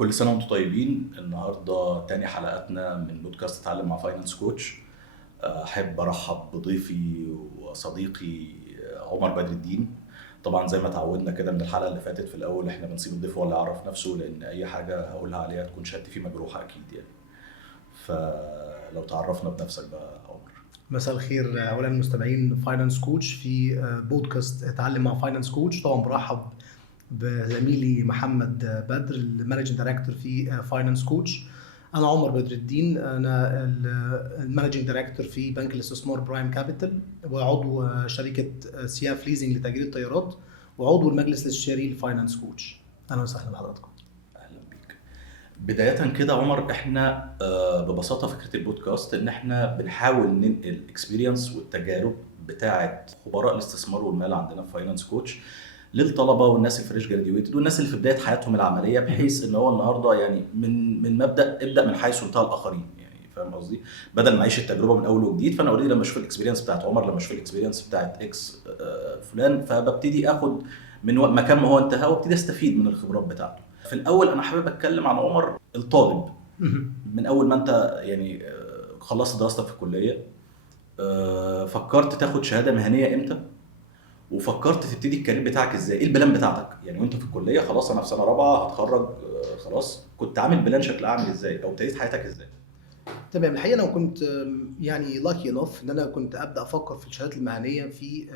كل سنة وانتم طيبين. النهاردة تاني حلقاتنا من بودكاست اتعلم مع فاينانس كوتش. أحب أرحب بضيفي وصديقي عمر بدر الدين. طبعا زي ما تعودنا كده من الحلقة اللي فاتت، في الأول احنا بنسيب الضيف هو اللي يعرف نفسه، لأن أي حاجة هقولها عليها تكون شهادتي فيه مجروحة أكيد يعني. فلو تعرفنا بنفسك بقى عمر. مساء الخير اولا مستمعين فاينانس كوتش في بودكاست اتعلم مع فاينانس كوتش. طبعا برحب بزميلي محمد بدر المانجنج دايركتور في فاينانس كوتش. انا عمر بدر الدين، انا المانجنج دايركتور في بنك الاستثمار برايم كابيتال، وعضو شركه سياف ليزنج لتأجير الطيارات، وعضو المجلس الاستشاري لفاينانس كوتش. اهلا وسهلا بحضراتكم. أهلا بيك. بداية كده عمر، احنا ببساطة فكرة البودكاست ان احنا بنحاول ننقل الاكسبيرينس والتجارب بتاعة خبراء الاستثمار والمال عندنا في فاينانس كوتش للطلبة والناس الفريش جراديويتد والناس اللي في بداية حياتهم العملية، بحيث ان هو النهاردة يعني من مبدأ ابدأ من حيث انتهى الآخرين، يعني فاهم قصدي؟ بدل ما اعيش التجربة من اول وجديد، فانا اوريدي لما اشوف الاكسبيرينس بتاعت عمر، لما اشوف الاكسبيرينس بتاعت اكس فلان، فببتدي اخد من مكان ما هو انتهى وابتدي استفيد من الخبرات بتاعته. في الاول انا حابب اتكلم عن عمر الطالب. من اول ما انت يعني خلصت دراستك في الكليه، فكرت تاخد شهاده مهنيه امتى؟ وفكرت تبتدي الكارير بتاعك ازاي؟ ايه البلان بتاعتك؟ يعني وانت في الكليه خلاص انا في سنه رابعه هتخرج، خلاص كنت عامل بلان شكلها عامل ازاي، او ابتديت حياتك ازاي؟ تمام. الحقيقه انا كنت يعني لاكي انف ان انا كنت ابدا افكر في الشهادات المهنيه في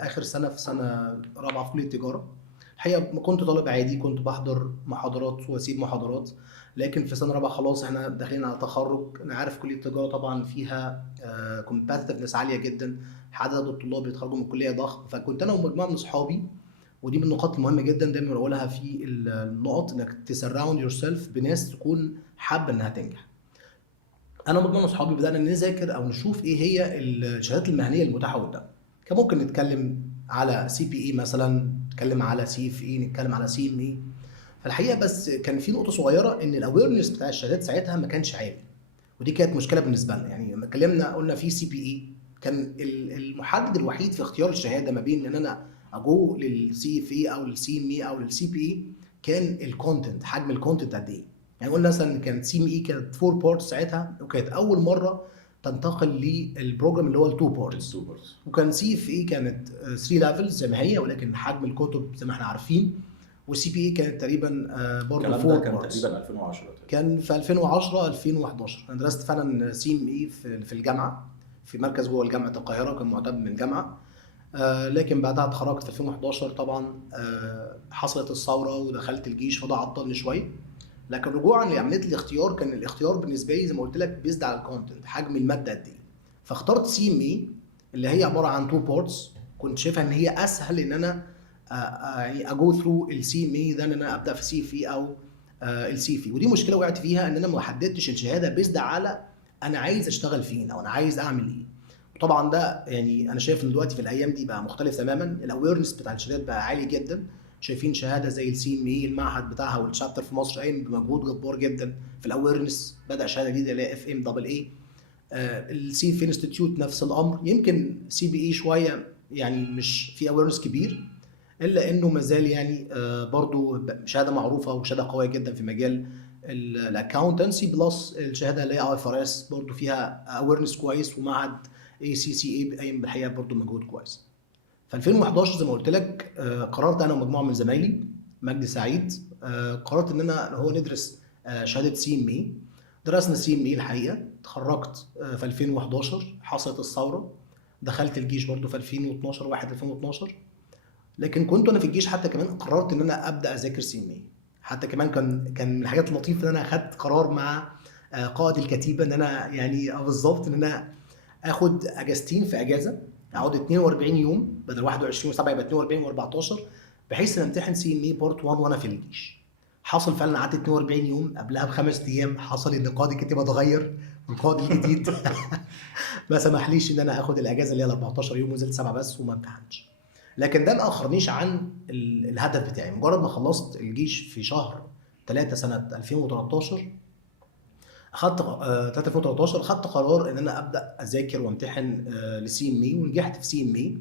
اخر سنه في سنه رابعه في كليه التجاره. الحقيقه ما كنت طالب عادي، كنت بحضر محاضرات واسيب محاضرات، لكن في سنه رابعه خلاص احنا داخلين على تخرج. انا عارف كليه التجاره طبعا فيها كومباتيتفنس عاليه جدا، عدد الطلاب بيتخرجوا من الكليه ضخم. فكنت انا ومجموعه من اصحابي، ودي من النقاط المهمه جدا دايما بقولها في النقط، انك تسراوند يور سيلف بناس تكون حابه انها تنجح. انا ومجموعه من اصحابي بدانا نذاكر او نشوف ايه هي الشهادات المهنيه المتاحه قدامنا. كان ممكن نتكلم على سي بي اي مثلا، نتكلم على سي اف اي، نتكلم على سي ام اي. فالحقيقه بس كان في نقطه صغيره، ان الاويرنس بتاع الشهادات ساعتها ما كانش عالي، ودي كانت مشكله بالنسبه لنا. يعني لما اتكلمنا قلنا في سي بي اي، كان المحدد الوحيد في اختيار الشهاده ما بين ان انا اجو للسي اف اي او للسي ام اي او للسي بي اي كان الكونتنت، حجم الكونتنت قد ايه. يعني قلنا مثلا كانت سي ام اي كانت 4 بارتس ساعتها، وكانت اول مره تنتقل للبروجرام اللي هو التو بارتس. السوبرز. وكان سي اف اي كانت 3 ليفلز زي ما هي، ولكن حجم الكتب زي ما احنا عارفين. والسي بي اي كانت تقريبا برضه الكلام ده 4 كان بارتس. تقريبا 2010 تقريبا. كان في 2010 2011 انا درست فعلا سي ام اي في الجامعه، في مركز جوه جامعه القاهره، كان معتمد من الجامعه. لكن بعدها اتخرجت في 2011 طبعا. حصلت الثوره ودخلت الجيش، فده عطلني شويه. لكن رجوعا لعمليه الاختيار، كان الاختيار بالنسبه لي زي ما قلت لك بيزد على الكونتنت، حجم الماده قد ايه. فاخترت سي ام اي اللي هي عباره عن تو بارتس. كنت شايفها ان هي اسهل ان انا يعني اجو ثرو السي ام اي ده، ان انا ابدا في سي في او السي في. ودي مشكله وقعت فيها، ان انا ما حددتش الشهاده بيزد على انا عايز اشتغل فين او انا عايز اعمل ايه. وطبعا ده يعني انا شايف ان دلوقتي في الايام دي بقى مختلف تماما، الاويرنس بتاع الشهادات بقى عالي جدا. شايفين شهاده زي السي ام اي، المعهد بتاعها والشابتر في مصر قايم بمجهود جبار جدا في الاويرنس، بدا شهاده جديده اللي هي اف ام دبل اي. السي في انستيتيوت نفس الامر. يمكن سي بي اي شويه يعني مش في اويرنس كبير، الا انه مازال يعني برضو شهاده معروفه وشهاده قويه جدا في مجال الاكاونتنسي. بلس الشهاده اللي هي اي اف ار اس برضو فيها اويرنس كويس، ومعهد اي سي سي اي قايم بالحقيقه برضو مجهود كويس. في 2011 زي ما قلت لك قررت انا ومجموعه من زمايلي، مجدي سعيد، قررت ان انا هو ندرس شهاده سي ام اي. درسنا سي ام اي الحقيقه. اتخرجت في 2011، حصلت الثوره، دخلت الجيش برضو في 2012 1 2012. لكن كنت انا في الجيش حتى كمان قررت ان انا ابدا اذاكر سي ام اي. حتى كمان كان من الحاجات اللطيفه ان انا اخدت قرار مع قائد الكتيبه، ان انا يعني بالظبط ان انا اخد اجازتين في اجازه، اقعد 42 يوم بدل 21 و7 يبقى 42 و14، بحيث ان امتحن سي ام اي بارت 1 وانا في الجيش. حصل فعلا قعدت 42 يوم، قبلها بخمس ايام حصل ان قائد الكتيبه اتغير والقائد الجديد ما سمحليش ان انا اخد الاجازه اللي هي 14 يوم، ونزلت 7 بس وما امتحنتش. لكن ده ما اخرنيش عن الهدف بتاعي. مجرد ما خلصت الجيش في شهر 3 سنه 2013، اخدت 3 2013 خدت قرار ان انا ابدا اذاكر وامتحن لسي ام اي، ونجحت في سي ام اي.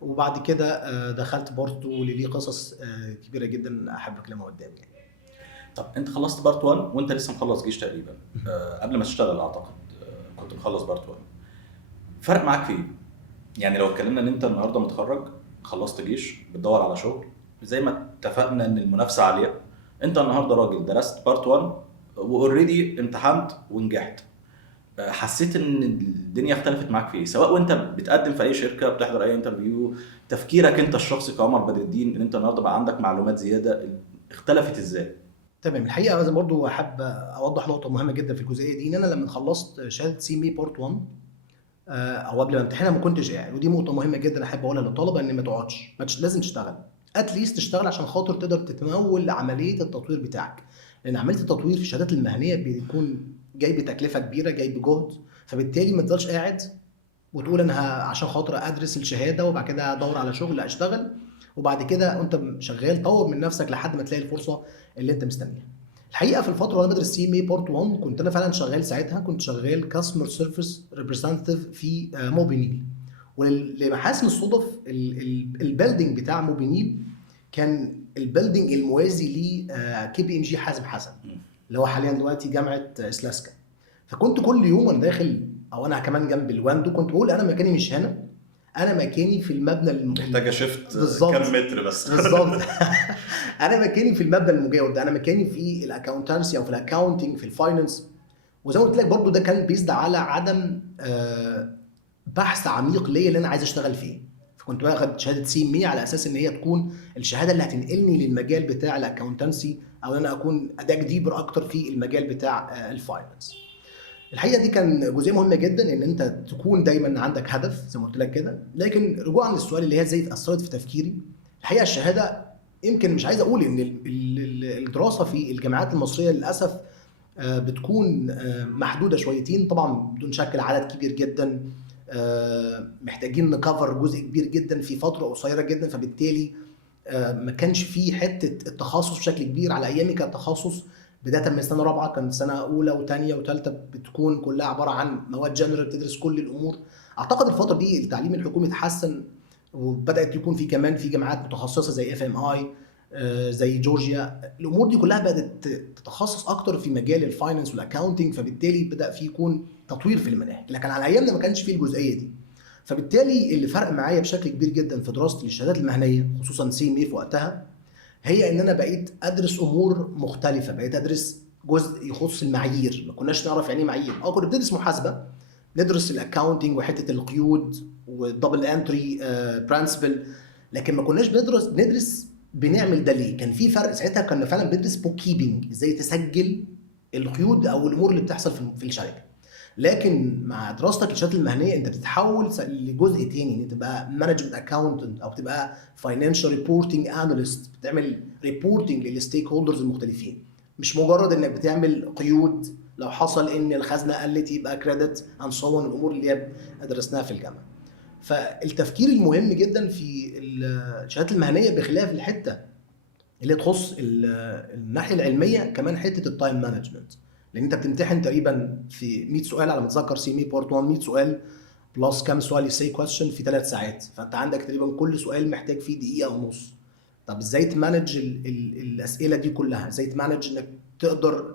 وبعد كده دخلت برضه اللي ليه قصص كبيره جدا احب اكلمها قدام يعني. طب انت خلصت بارت 1 وانت لسه مخلص جيش تقريبا، قبل ما تشتغل اعتقد، كنت مخلص بارت 1. فرق معاك في ايه؟ يعني لو اتكلمنا ان انت النهارده متخرج، خلصت جيش، بتدور على شغل، زي ما اتفقنا ان المنافسه عاليه، انت النهارده راجل درست بارت 1 واوريدي امتحنت ونجحت، حسيت ان الدنيا اختلفت معاك في ايه؟ سواء وانت بتقدم في اي شركه، بتحضر اي انترفيو، تفكيرك انت الشخصي كعمر بدر الدين ان انت النهارده بقى عندك معلومات زياده، اختلفت ازاي؟ تمام. الحقيقه لازم برضو احب اوضح نقطه مهمه جدا في الجزئيه دي، ان انا لما خلصت شهاده سي ام اي بورت 1 او قبل ما امتحنها ما كنتش قاعد، ودي نقطه مهمه جدا احب اقولها للطلبه، ان ما تقعدش، لازم تشتغل. اتليست تشتغل عشان خاطر تقدر تتمول عمليه التطوير بتاعك، لان عمليه التطوير في الشهادات المهنيه بيكون جاي بتكلفه كبيره، جاي بجهد، فبالتالي ما تفضلش قاعد وتقول انا عشان خاطر ادرس الشهاده وبعد كده ادور على شغل، لا اشتغل، وبعد كده وانت شغال طور من نفسك لحد ما تلاقي الفرصه اللي انت مستنيها. الحقيقه في الفتره وانا بدرس سي ام اي بورت 1 كنت انا فعلا شغال ساعتها، كنت شغال كاستمر سيرفيس ريبريزنتيف في موبينيل. ولمحاسن الصدف البيلدينج بتاع موبينيل كان البيلدينج الموازي ل كي بي ام جي حازم حسن، اللي هو حاليا دلوقتي جامعه سلاسكا. فكنت كل يوم وانا داخل، او انا كمان جنب الواندو، كنت بقول انا مكاني مش هنا، انا مكاني في المبنى محتاجه شفت بالظبط كام متر بس. بالظبط. انا مكاني في المبنى المجاور ده، انا مكاني في الاكاونتنسي او في الاكاونتنج في الفاينانس. وزي ما قلت لك برضو ده كان بيزد على عدم بحث عميق ليا اللي انا عايز اشتغل فيه. فكنت باخد شهاده سي ام على اساس ان هي تكون الشهاده اللي هتنقلني للمجال بتاع الاكاونتنسي، او ان انا اكون اداء ديبر اكتر في المجال بتاع الفاينانس. الحقيقه دي كان جزئيه مهمه جدا، ان انت تكون دايما عندك هدف زي ما قلت لك كده. لكن رجوعا للسؤال اللي هي ازاي اثرت في تفكيري، الحقيقه الشهاده، يمكن مش عايز اقول ان الدراسه في الجامعات المصريه للاسف بتكون محدوده شويتين، طبعا بدون شك العدد كبير جدا، محتاجين نكفر جزء كبير جدا في فتره قصيره جدا، فبالتالي ما كانش فيه حته التخصص بشكل كبير. على ايامي كان التخصص بدايه من سنه رابعه، كان سنه اولى وثانيه وثالثه بتكون كلها عباره عن مواد جنرال بتدرس كل الامور. اعتقد الفتره دي التعليم الحكومي اتحسن، وبدات يكون في كمان في جامعات متخصصه زي اف ام اي، زي جورجيا. الامور دي كلها بدات تتخصص اكتر في مجال الفاينانس والاكاونتنج، فبالتالي بدا في يكون تطوير في المناهج. لكن على ايامنا ما كانش فيه الجزئيه دي. فبالتالي اللي فرق معايا بشكل كبير جدا في دراستي للشهادات المهنيه خصوصا سي ام اي في وقتها، هي ان انا بقيت ادرس امور مختلفه، بقيت ادرس جزء يخص المعايير. ما كناش نعرف يعني ايه معايير، كنا بندرس محاسبه، ندرس الاكاونتنج وحته القيود والدبل انتري برنسبل، لكن ما كناش ندرس بنعمل ده ليه. كان في فرق ساعتها، كنا فعلا بندرس بوك كيبنج، ازاي تسجل القيود او الامور اللي بتحصل في الشركه. لكن مع دراستك للشهادات المهنيه انت بتتحول لجزء تاني، ان تبقى مانجمنت اكاونتنت او تبقى فاينانشال ريبورتنج اناليست، بتعمل ريبورتنج للستيك هولدرز المختلفين، مش مجرد انك بتعمل قيود لو حصل ان الخزنه قلت يبقى كريدت اند سو اون، الامور اللي هي درسناها في الجامعه. فالتفكير المهم جدا في الشهادات المهنيه بخلاف الحته اللي تخص الناحيه العلميه، كمان حته التايم مانجمنت. لان انت بتمتحن تقريبا في 100 سؤال على ما اتذكر، سي مي بارت 1 100 سؤال بلس كام سؤال يسي كويستشن في 3 ساعات، فانت عندك تقريبا كل سؤال محتاج فيه دقيقه ونص. طب ازاي تمانج الاسئله دي كلها؟ ازاي تمانج انك تقدر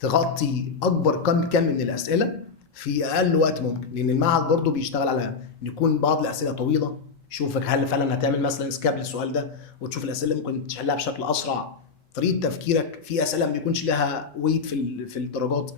تغطي اكبر كم من الاسئله في اقل وقت ممكن؟ لان المعهد برضو بيشتغل على ان يكون بعض الاسئله طويله، يشوفك هل فعلا هتعمل مثلا سكاب للسؤال ده، وتشوف الاسئله اللي ممكن تحلها بشكل اسرع. طريقه تفكيرك في اسئله ما بيكونش لها ويت في الدرجات.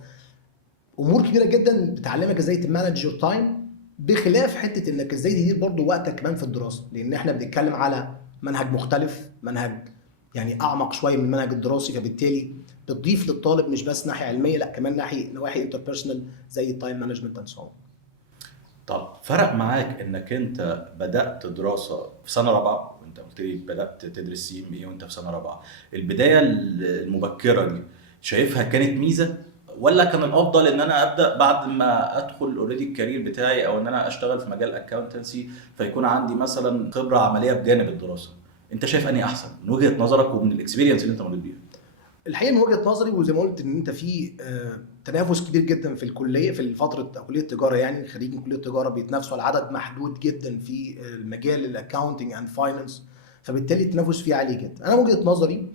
امور كبيره جدا بتعلمك ازاي تمانج يور تايم، بخلاف حته انك ازاي تدير برضو وقتك كمان في الدراسه، لان احنا بنتكلم على منهج مختلف، منهج يعني اعمق شويه من المنهج الدراسي، فبالتالي بتضيف للطالب مش بس ناحيه علميه، لا كمان نواحي انتربيرسونال زي التايم مانجمنت اند سو. طب فرق معاك انك انت بدأت دراسة في سنة رابعة، وانت قلت لي بدأت تدرس سي ام اي وانت في سنة رابعة، البداية المبكرة دي شايفها كانت ميزة، ولا كان الافضل ان انا ابدا بعد ما ادخل اوريدي الكارير بتاعي، او ان انا اشتغل في مجال اكاونتنسي فيكون عندي مثلا خبرة عملية بجانب الدراسة؟ انت شايف اني احسن من وجهة نظرك ومن الاكسبيرينس اللي انت مريت بيها؟ الحقيقه من وجهه نظري، وزي ما قلت ان انت في تنافس كبير جدا في الكليه، في فتره كليه التجاره، يعني خريجين كليه التجاره بيتنافسوا على عدد محدود جدا في المجال الاكاونتنج اند فاينانس، فبالتالي التنافس فيه عالي جدا. انا وجهه نظري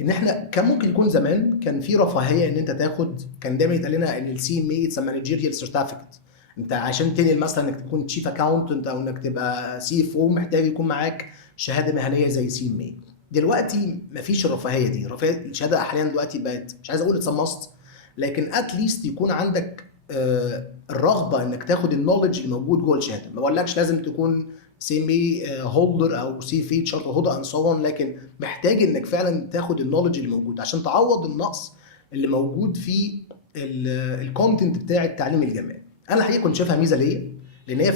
ان احنا كان ممكن يكون زمان كان في رفاهيه ان انت تاخد، كان دايما يتقال لنا ان السي ام اي اتس مانجيريال سيرتيفيكت. انت عشان تنقل مثلا انك تكون تشيف اكاونتنت او انك تبقى سي اف او محتاج يكون معاك شهاده مهنيه زي سي ام اي. دلوقتي مفيش الرفاهيه دي، رفاهيه الشهاده احيانا دلوقتي بقت مش عايز اقول اتس ماست، لكن اتليست يكون عندك الرغبه انك تاخد النولج اللي موجود جوه الشهاده. ما بقولكش لازم تكون سي ام اي هولدر او سي في شارت هولدر اند سو اون، لكن محتاج انك فعلا تاخد النولج اللي موجود عشان تعوض النقص اللي موجود في الكونتنت بتاع التعليم الجامعي. انا الحقيقه كنت شايفها ميزه ليا، لان هي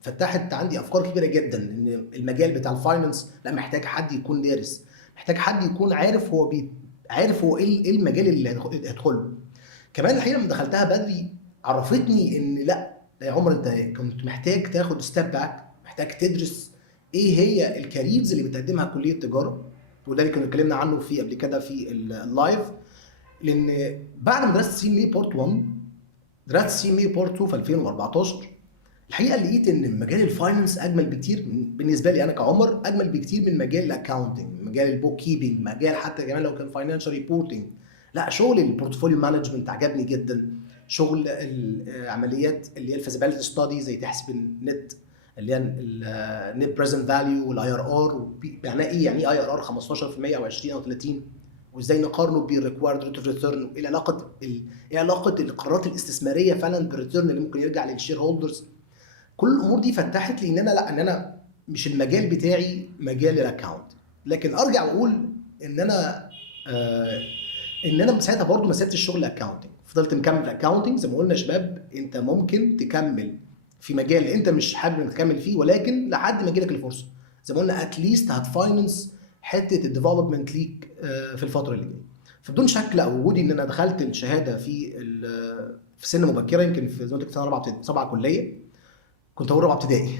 فتحت عندي افكار كبيره جدا ان المجال بتاع الفاينانس لا محتاج حد يكون دارس، محتاج حد يكون عارف هو ايه المجال اللي هيدخله. كمان الحقيقه لما دخلتها بدري عرفتني ان لا يا عمر انت كنت محتاج تاخد ستيب باك، محتاج تدرس ايه هي الكاريرز اللي بتقدمها كليه التجاره، وده اللي كنا اتكلمنا عنه في قبل كده في اللايف. لان بعد ما درست سي ام اي بارت 1 درست سي ام اي بارت 2 في 2014، الحقيقه لقيت ان مجال الفاينانس اجمل بكتير بالنسبه لي انا كعمر، اجمل بكتير من مجال الاكاونتنج، مجال البوك كيبنج، مجال حتى كمان لو كان فاينانشال ريبورتنج. لا شغل البورتفوليو مانجمنت عجبني جدا، شغل العمليات اللي هي الفيزيبيليتي ستادي زي تحسب النت اللي هي النت بريزنت فاليو والاي ار ار، معناه ايه يعني اي ار ار 15% او 20 او 30، وازاي نقارنه بالريكوايرد ريت اوف ريتيرن، وايه علاقه القرارات الاستثماريه فعلا بالريتيرن اللي ممكن يرجع للشير هولدرز. كل الامور دي فتحت لي ان انا لا ان انا مش المجال بتاعي مجال الاكاونت، لكن ارجع واقول ان انا ساعتها برضو ما سبتش الشغل الاكاونتنج، فضلت مكمل في الاكاونتنج. زي ما قلنا يا شباب انت ممكن تكمل في مجال انت مش حابب انك تكمل فيه، ولكن لحد ما يجيلك الفرصه زي ما قلنا اتليست هتفاينانس حته الديفلوبمنت ليك في الفتره اللي جايه. فبدون شك لا وجودي ان انا دخلت الشهاده في سن مبكره، يمكن في زي ما قلت سنه رابعه سبعه كليه، كنت اول رابعه ابتدائي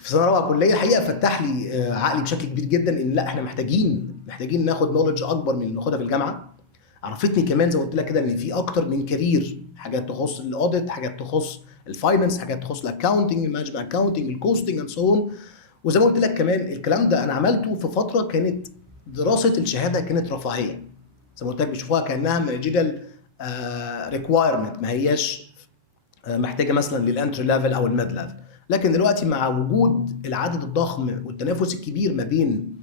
في سنه رابعه كليه الحقيقه فتح لي عقلي بشكل كبير جدا ان لا احنا محتاجين ناخد نولج اكبر من اللي ناخدها في الجامعه. عرفتني كمان زي ما قلت لك كده ان في اكتر من كارير، حاجات تخص الاوديت، حاجات تخص الفاينانس، حاجات تخص الاكاونتنج، المانجمنت اكاونتنج، الكوستنج اند سو اون. وزي ما قلت لك كمان الكلام ده انا عملته في فتره كانت دراسه الشهاده كانت رفاهيه، زي ما قلت لك بيشوفوها كانها مانجيريال ريكوايرمنت، ما هياش محتاجه مثلا للانتري ليفل او الميد ليفل. لكن دلوقتي مع وجود العدد الضخم والتنافس الكبير ما بين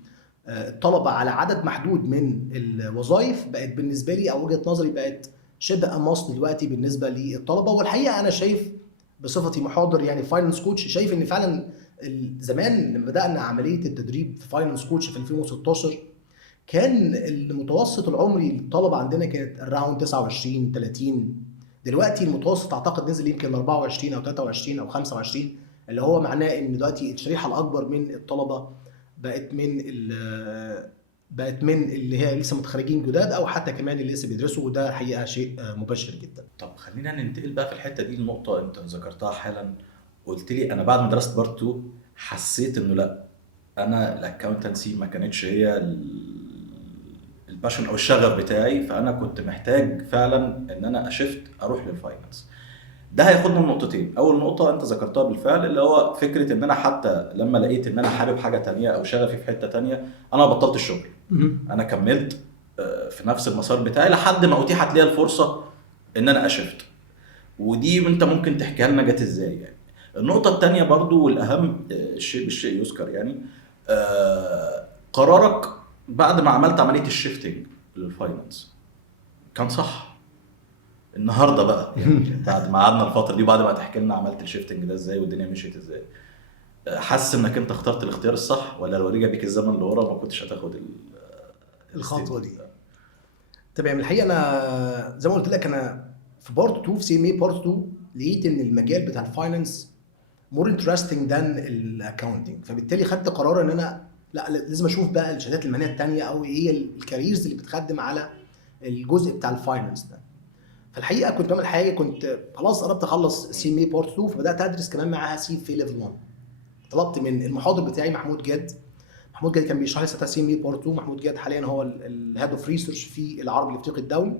الطلبه على عدد محدود من الوظائف، بقت بالنسبه لي او وجهه نظري بقت شبه مصر دلوقتي بالنسبه للطلبه. والحقيقه انا شايف بصفتي محاضر يعني فاينانس كوتش، شايف ان فعلا زمان لما بدانا عمليه التدريب في فاينانس كوتش في 2016 كان المتوسط العمري للطلبه عندنا كانت اراوند 29 30. دلوقتي المتوسط اعتقد نزل يمكن 24 او 23 او 25، اللي هو معناه ان دلوقتي الشريحه الاكبر من الطلبه بقت من اللي هي لسه متخرجين جداد او حتى كمان اللي لسه بيدرسوا، وده حقيقه شيء مبشر جدا. طب خلينا ننتقل بقى في الحته دي النقطه انت ذكرتها حالا، قلت لي انا بعد ما درست بارت 2 حسيت انه لا، انا الاكاونتنسي ما كانتش هي الباشن او الشغف بتاعي، فانا كنت محتاج فعلا ان انا اشفت اروح للفاينانس. ده هياخدنا لنقطتين. اول نقطه انت ذكرتها بالفعل اللي هو فكره ان انا حتى لما لقيت ان انا حابب حاجه تانية او شغفي في حته تانية انا بطلت الشغل، انا كملت في نفس المسار بتاعي لحد ما اتيحت لي الفرصه ان انا اشفت. ودي انت ممكن تحكيها لنا جت ازاي يعني. النقطه الثانيه برضو والاهم، الشيء بالشيء يذكر يعني، قرارك بعد ما عملت عمليه الشيفتنج للفاينانس كان صح النهارده بقى يعني بعد ما قعدنا الفتره دي وبعد ما تحكي لنا عملت الشيفتنج ده ازاي والدنيا مشيت ازاي، حاسس انك انت اخترت الاختيار الصح ولا لو رجع بيك الزمن لورا ما كنتش هتاخد الخطوه دي؟ تمام. الحقيقه انا زي ما قلت لك انا في بارت 2 في سي ام اي بارت 2 لقيت ان المجال بتاع الفاينانس مور انترستنج ذان الاكاونتنج، فبالتالي خدت قرار ان انا لا لازم اشوف بقى الشهادات المهنيه الثانيه او ايه الكاريرز اللي بتخدم على الجزء بتاع الفاينانس ده. فالحقيقه كنت بعمل حاجه، كنت خلاص قربت اخلص سي ام اي بارت 2 فبدات ادرس كمان معاها سي في ليفل 1. طلبت من المحاضر بتاعي محمود جاد كان بيشرح لي ساعتها سي ام اي بارت 2. محمود جاد حاليا هو الهيد اوف ريسيرش في العربي الافريقي الدولي.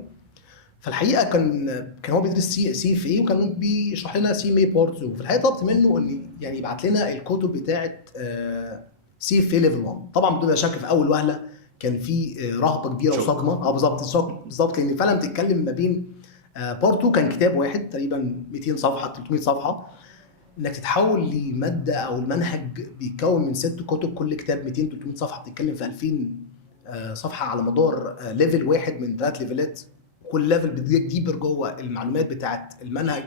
فالحقيقه كان هو بيدرس سي في اي وكان بيشرح لنا سي ام اي بارت 2. في الحقيقه طلبت منه ان يعني يبعت لنا الكتب بتاعه سي في ليفل 1. طبعا بدون شك في اول وهله كان في رهبه كبيره شوك. وصدمه. بالظبط لان فعلا بتتكلم ما بين بارت 2 كان كتاب واحد تقريبا 200 صفحه 300 صفحه، انك تتحول لماده او المنهج بيتكون من 6 كتب، كل كتاب 200 300 صفحه، بتتكلم في 2000 صفحه على مدار ليفل واحد من 3 ليفلات، كل ليفل بتديك ديبر جوه المعلومات بتاعت المنهج.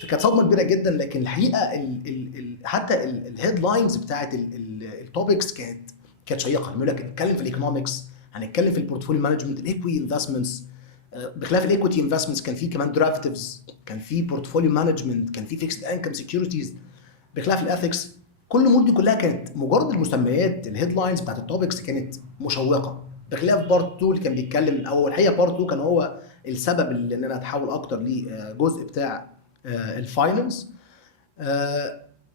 فكانت صدمه كبيره جدا. لكن الحقيقه حتى الهيدلاينز بتاعت التوبكس كانت شيقه. بيقول لك نتكلم في الايكونومكس، هنتكلم في البورتفوليو مانجمنت، الايكويتي انفستمنتس. بخلاف الايكويتي انفستمنتس كان في كمان ديريفاتيفز، كان في بورتفوليو مانجمنت، كان في فيكسد انكم سكيورتيز. بخلاف الاثكس، كل المود دي كلها كانت مجرد المسميات، الهيدلاينز بتاعت التوبكس كانت مشوقه. بخلاف بارت 2 اللي كان بيتكلم، او الحقيقه بارت 2 كان هو السبب اللي ان انا اتحول اكتر لجزء بتاع الفاينانس.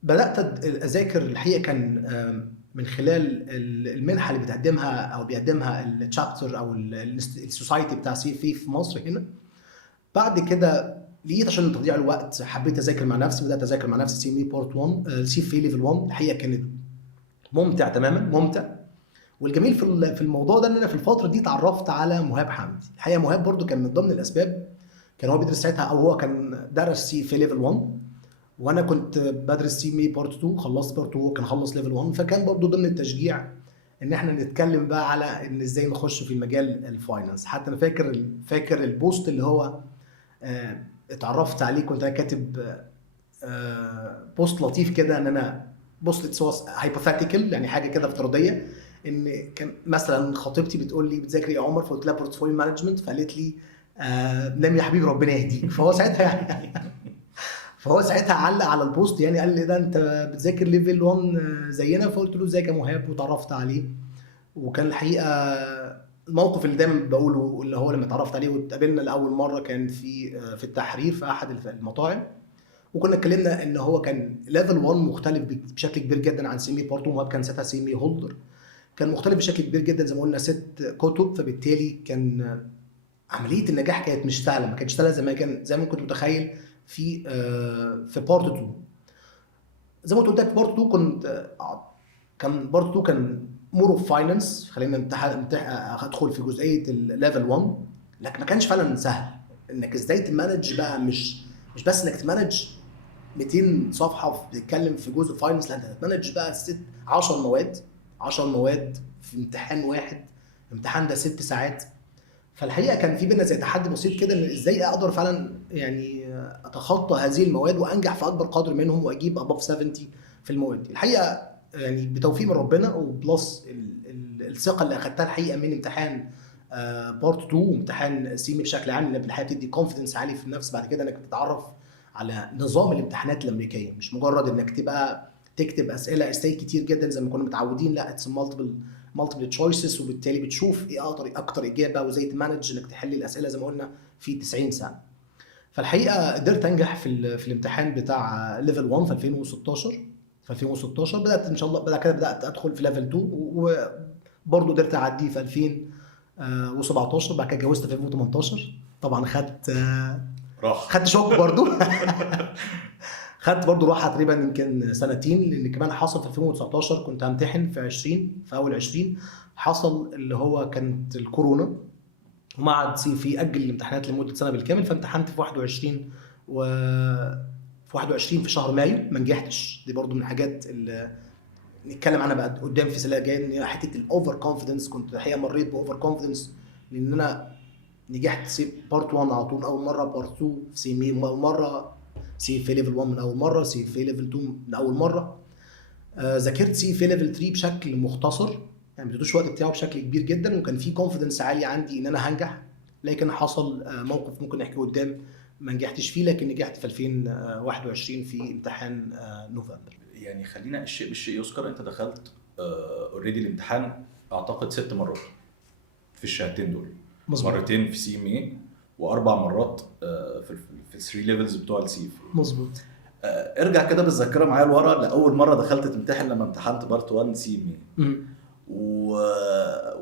بدات اذاكر الحقيقه كان من خلال المنحه اللي بتقدمها او بيقدمها التشابتر او السوسايتي بتاع سي في مصر هنا. بعد كده لقيت عشان تضييع الوقت حبيت اذاكر مع نفسي، بدات اذاكر مع نفسي سي ام اي بورت 1 سي في ليفل 1. الحقيقه كانت ممتع تماما، ممتع. والجميل في الموضوع ده ان انا في الفتره دي اتعرفت على مهاب حمدي. الحقيقه مهاب برضو كان من ضمن الاسباب، كان هو بيدرس ساعتها، او هو كان درس سي في ليفل 1 وانا كنت بدرس سي ام اي بارت 2، خلصت بارت 2 كان خلص ليفل 1. فكان برضو ضمن التشجيع ان احنا نتكلم بقى على ان ازاي نخش في المجال الفاينانس. حتى انا فاكر البوست اللي هو اتعرفت عليه، كنت انا كاتب بوست لطيف كده، ان انا بوست هايبوثيتيكال، يعني حاجه كده افتراضيه، ان كان مثلا خطيبتي بتقول لي بتذاكر ايه يا عمر، فقلت لها بورتفوليو مانجمنت، فقالت لي نام يا حبيبي ربنا يهديك. فهو ساعتها علق على البوست، يعني قال لي ده انت بتذاكر ليفل 1 زينا. فقلت له ازيك يا مهاب، وتعرفت عليه. وكان الحقيقه الموقف اللي دايما بقوله، اللي هو لما اتعرفت عليه واتقابلنا لاول مره، كان في التحرير في احد المطاعم، وكنا اتكلمنا ان هو كان ليفل 1 مختلف بشكل كبير جدا عن سيمي بارت 2. وهاب كان ساعتها سيمي هولدر، كان مختلف بشكل كبير جدا، زي ما قلنا 6 كتب. فبالتالي كان عمليه النجاح كانت مش سهله، ما كانتش سهله زي ما كنت متخيل في بارت 2. زي ما قلت لك بارت 2 كان بارت 2 كان مور اوف فاينانس، خلينا ادخل في جزئيه الليفل 1. لكن ما كانش فعلا سهل انك ازاي تمانج بقى، مش بس انك تمانج 200 صفحه بتتكلم في جزء فاينانس، لا انت هتمانج بقى 10 مواد، 10 مواد في امتحان واحد. امتحان ده 6 ساعات. فالحقيقه كان في بينا زي تحدي بسيط كده، ان ازاي اقدر فعلا يعني اتخطى هذه المواد وانجح في اكبر قدر منهم واجيب اباف 70 في المواد. الحقيقه يعني بتوفيق من ربنا وبلس الثقه اللي اخدتها الحقيقه من امتحان بارت 2 وامتحان سيمي بشكل عام، اللي بالحقيقه بتدي كونفيدنس عالي في النفس بعد كده، انك تتعرف على نظام الامتحانات الامريكيه، مش مجرد انك تبقى تكتب اسئله كتير جدا زي ما كنا متعودين، لا اتس مالتيبل تشويسز، وبالتالي بتشوف ايه اكتر اجابه وازاي تمانج انك تحل الاسئله زي ما قلنا في 90 سنه. فالحقيقه قدرت انجح في الامتحان بتاع ليفل 1 في 2016. بدات ان شاء الله بدات ادخل في ليفل 2، وبرضه قدرت اعديه في 2017. بعد كده اتجوزت في 2018. طبعا خدت شوك برضه. خدت برضه راحه تقريبا يمكن سنتين، لان كمان حصل في 2019 كنت همتحن في اول 20 حصل اللي هو كانت الكورونا، وما عاد في اجل الامتحانات لمده سنه بالكامل. فامتحنت في 21 في 21 في شهر مايو، ما نجحتش. دي برضه من الحاجات اللي نتكلم عنها بقى قدام في سلاح جاي، ان حته الاوفر كونفيدنس. كنت الحقيقه مريت باوفر كونفيدنس، لان انا نجحت سي بارت 1 على طول اول مره، بارت 2 في سي مي اول مره، سي في ليفل 1 من اول مره، سي في ليفل 2 من اول مره. ذاكرت سي في ليفل 3 بشكل مختصر، يعني ما اديتوش وقت بتاعه بشكل كبير جدا، وكان في كونفيدنس عالي عندي ان انا هنجح. لكن حصل موقف ممكن نحكي قدام ما نجحتش فيه، لكن نجحت في 2021 في امتحان نوفمبر. يعني خلينا الشيء بالشيء يذكر، انت دخلت اوريدي الامتحان اعتقد 6 مرات في الشهادتين دول. مظبوط. مرتين في سي ام اي واربع مرات في 3 ليفلز بتوع السي. مظبوط. ارجع كده بالذاكره معايا لورا لاول مره دخلت تمتحن لما امتحنت بارت 1 سي ام اي،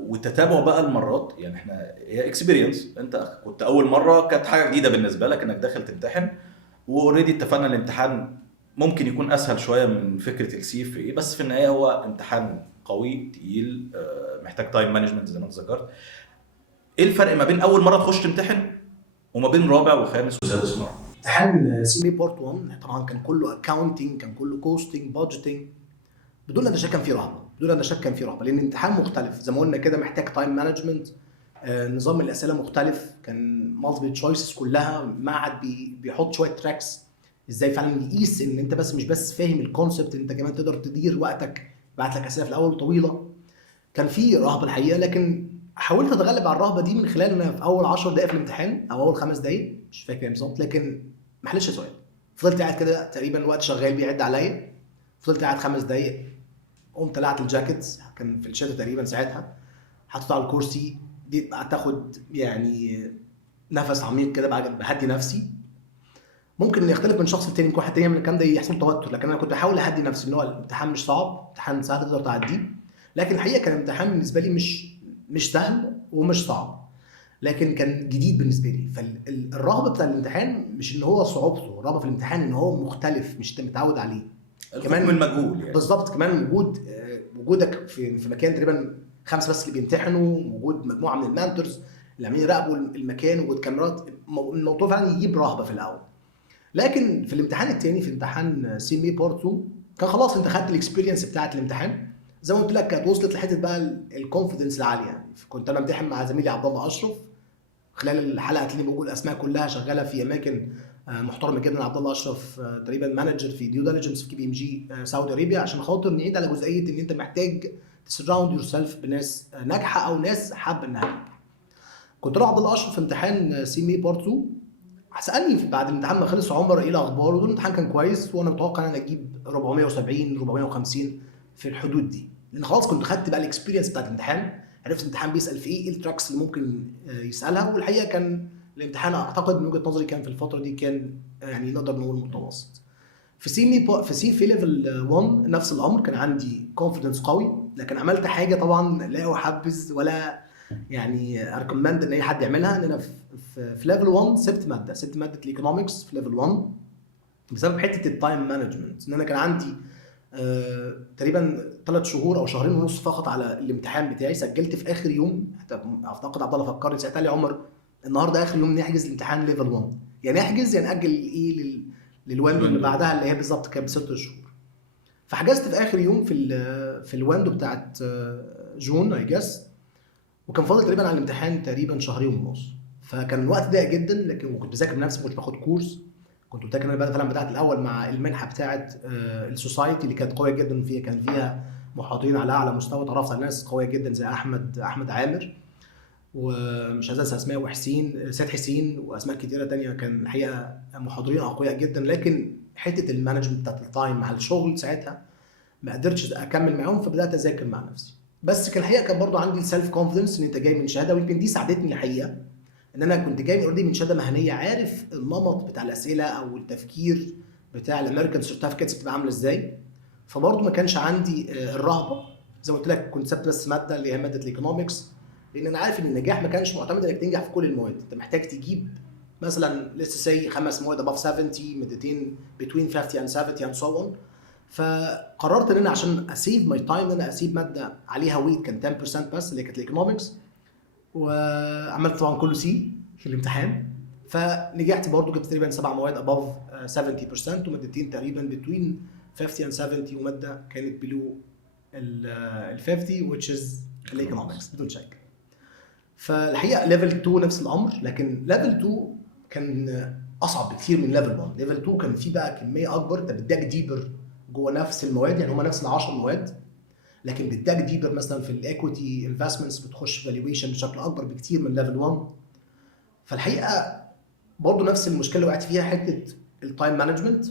وتتابع بقى المرات. يعني احنا هي اكسبيرينس، انت كنت اول مره كانت حاجه جديده بالنسبه لك انك داخل تمتحن، واوريدي اتفقنا الامتحان ممكن يكون اسهل شويه من فكره السي اف اي، بس في النهايه هو امتحان قوي تقيل محتاج تايم مانجمنت زي ما انت ذكرت. ايه الفرق ما بين اول مره تخش تمتحن وما بين رابع وخامس وسادس مره؟ امتحان سي ام اي بارت 1 طبعا كان كله اكاونتنج، كان كله كوستنج بادجيتنج، بدون ادنى شك كان فيه رهبه، بدون ادنى شك كان فيه رهبه، لان الامتحان مختلف زي ما قلنا كده، محتاج تايم مانجمنت، نظام الاسئله مختلف، كان مالتيبل تشويسز كلها، معهد بيحط شويه تراكس ازاي فعلا يقيس ان انت بس مش بس فاهم الكونسبت، انت كمان تقدر تدير وقتك، بعت لك اسئله في الاول طويله. كان في رهبه الحقيقه، لكن حاولت اتغلب على الرهبه دي من خلال ان أنا في اول 10 دقائق في الامتحان او اول 5 دقائق مش فاكر بالظبط، لكن ما حلتش سؤال، فضلت قاعد كده تقريبا الوقت شغال بيعد عليا، فضلت قاعد 5 دقائق، قمت طلعت الجاكيت، كان في الشتاء تقريبا ساعتها، حطيته على الكرسي دي، قعدت اخد يعني نفس عميق كده، بهدي نفسي. ممكن يختلف من شخص لتاني، ممكن واحد تاني يعمل الكلام ده يحصل توتر، لكن انا كنت بحاول اهدي نفسي، ان هو الامتحان مش صعب، امتحان سهل تقدر تعديه، لكن الحقيقه كان الامتحان بالنسبه لي مش سهل ومش صعب، لكن كان جديد بالنسبه لي. فالرهبه بتاع الامتحان مش ان هو صعوبته، الرهبه في الامتحان ان هو مختلف، مش انت متعود عليه، كمان من المجهول يعني. بالظبط، كمان وجودك في مكان تقريبا 5 بس اللي بيمتحنوا، وجود مجموعه من المانتورز اللي عاملين يراقبوا المكان، وجود كاميرات، الموضوع فعلا يجيب رهبه في الاول. لكن في الامتحان الثاني، في امتحان سي ام اي بارت 2، كان خلاص انت خدت الاكسبيرينس بتاعه الامتحان، زي ما قلت لك كانت وصلت لحته بقى الكونفيدنس العاليه يعني. كنت انا امتحن مع زميلي عبد الله اشرف، خلال الحلقه هتلاقيني بقول الاسماء كلها شغاله في اماكن محترمه جدا. عبد الله اشرف تقريبا مانجر في ديو ديليجنس في KPMG سعودي ارابيا، عشان خاطر نعيد على جزئيه ان انت محتاج تسراوند يور سيلف بناس ناجحه او ناس حابه انها تنجح. كنت انا عبد الله اشرف في امتحان سي ام اي بارت 2، سالني بعد الامتحان ما خلص عمر ايه الاخبار، وقلت الامتحان كان كويس، وانا متوقع ان انا اجيب 470 450 في الحدود دي، لان خلاص كنت خدت بقى الاكسبيرينس بتاعت الامتحان، عرفت الامتحان بيسال في ايه التراكس اللي ممكن يسالها. والحقيقه كان الامتحان اعتقد من وجهه نظري كان في الفتره دي كان يعني نقدر نقول متوسط. في ليفل 1 نفس الامر، كان عندي كونفيدنس قوي، لكن عملت حاجه طبعا لا احبذ ولا يعني اريكومند ان اي حد يعملها، ان انا في ليفل 1 سبت ماده الايكونومكس في ليفل 1 بسبب حته التايم مانجمنت، ان انا كان عندي تقريبا 3 شهور او شهرين ونص فقط على الامتحان بتاعي. سجلت في اخر يوم، حتى اعتقد عبد الله فكرني ساعتها، قال لي عمر النهارده اخر يوم نحجز الامتحان ليفل 1، يعني نحجز يعني ناجل ايه للويندو اللي بعدها اللي هي بالظبط كانت ب6 شهور. فحجزت في اخر يوم في الويندو بتاعت جون اي جاس، وكان فاضل تقريبا على الامتحان تقريبا شهرين ونص، فكان الوقت ضيق جدا، لكن كنت بذاكر بنفسي، ما كنتش باخد كورس، كنت متاكد ان انا فعلا بدات الاول مع المنحه بتاعه السوسايتي اللي كانت قويه جدا، فيها كان فيها محاضرين على اعلى مستوى، اتعرفت على ناس قويه جدا زي احمد عامر، ومش عايز انسى اسماء، وحسين سيد حسين، واسماء كتيره تانية، كان الحقيقه محاضرين اقوياء جدا، لكن حته المانجمنت بتاعت التايم مع الشغل ساعتها ما قدرتش اكمل معاهم، فبدات اذاكر مع نفسي. بس كان الحقيقه كان برضو عندي السيلف كونفيدنس ان انت جاي من شهاده، ويمكن دي ساعدتني الحقيقه ان انا كنت جاي اوريدي من شهاده مهنيه، عارف النمط بتاع الاسئله او التفكير بتاع الامريكان سيرتيفيكتس بتبقى عامله ازاي، فبرضو ما كانش عندي الرهبه. زي ما قلت لك كنت سبت بس ماده اللي هي ماده الايكونومكس، لان انا عارف ان النجاح ما كانش معتمد انك تنجح في كل المواد، انت محتاج تجيب مثلا لسه سي 5 مواد above 70، مادتين between 50 and 70 and so on. فقررت ان انا عشان اسيب ماي تايم ان انا اسيب ماده عليها ويت كان 10% بس اللي كانت الايكونومكس، وعملت طبعا كله سي في الامتحان، فنجحت برضو، جبت تقريبا 7 مواد above 70%، ومادتين تقريبا between 50 and 70، وماده كانت below ال 50 which is الايكونومكس بدون شك. فالحقيقه ليفل 2 نفس الامر، لكن ليفل 2 كان اصعب بكثير من ليفل 1. ليفل 2 كان فيه بقى كميه اكبر، انت بتداج ديبر جوه نفس المواد، يعني هم نفس ال10 مواد، لكن بتداج ديبر مثلا في الايكويتي انفستمنتس بتخش فالويشن بشكل اكبر بكثير من ليفل 1. فالحقيقه برضو نفس المشكله اللي وقعت فيها، حته التايم مانجمنت،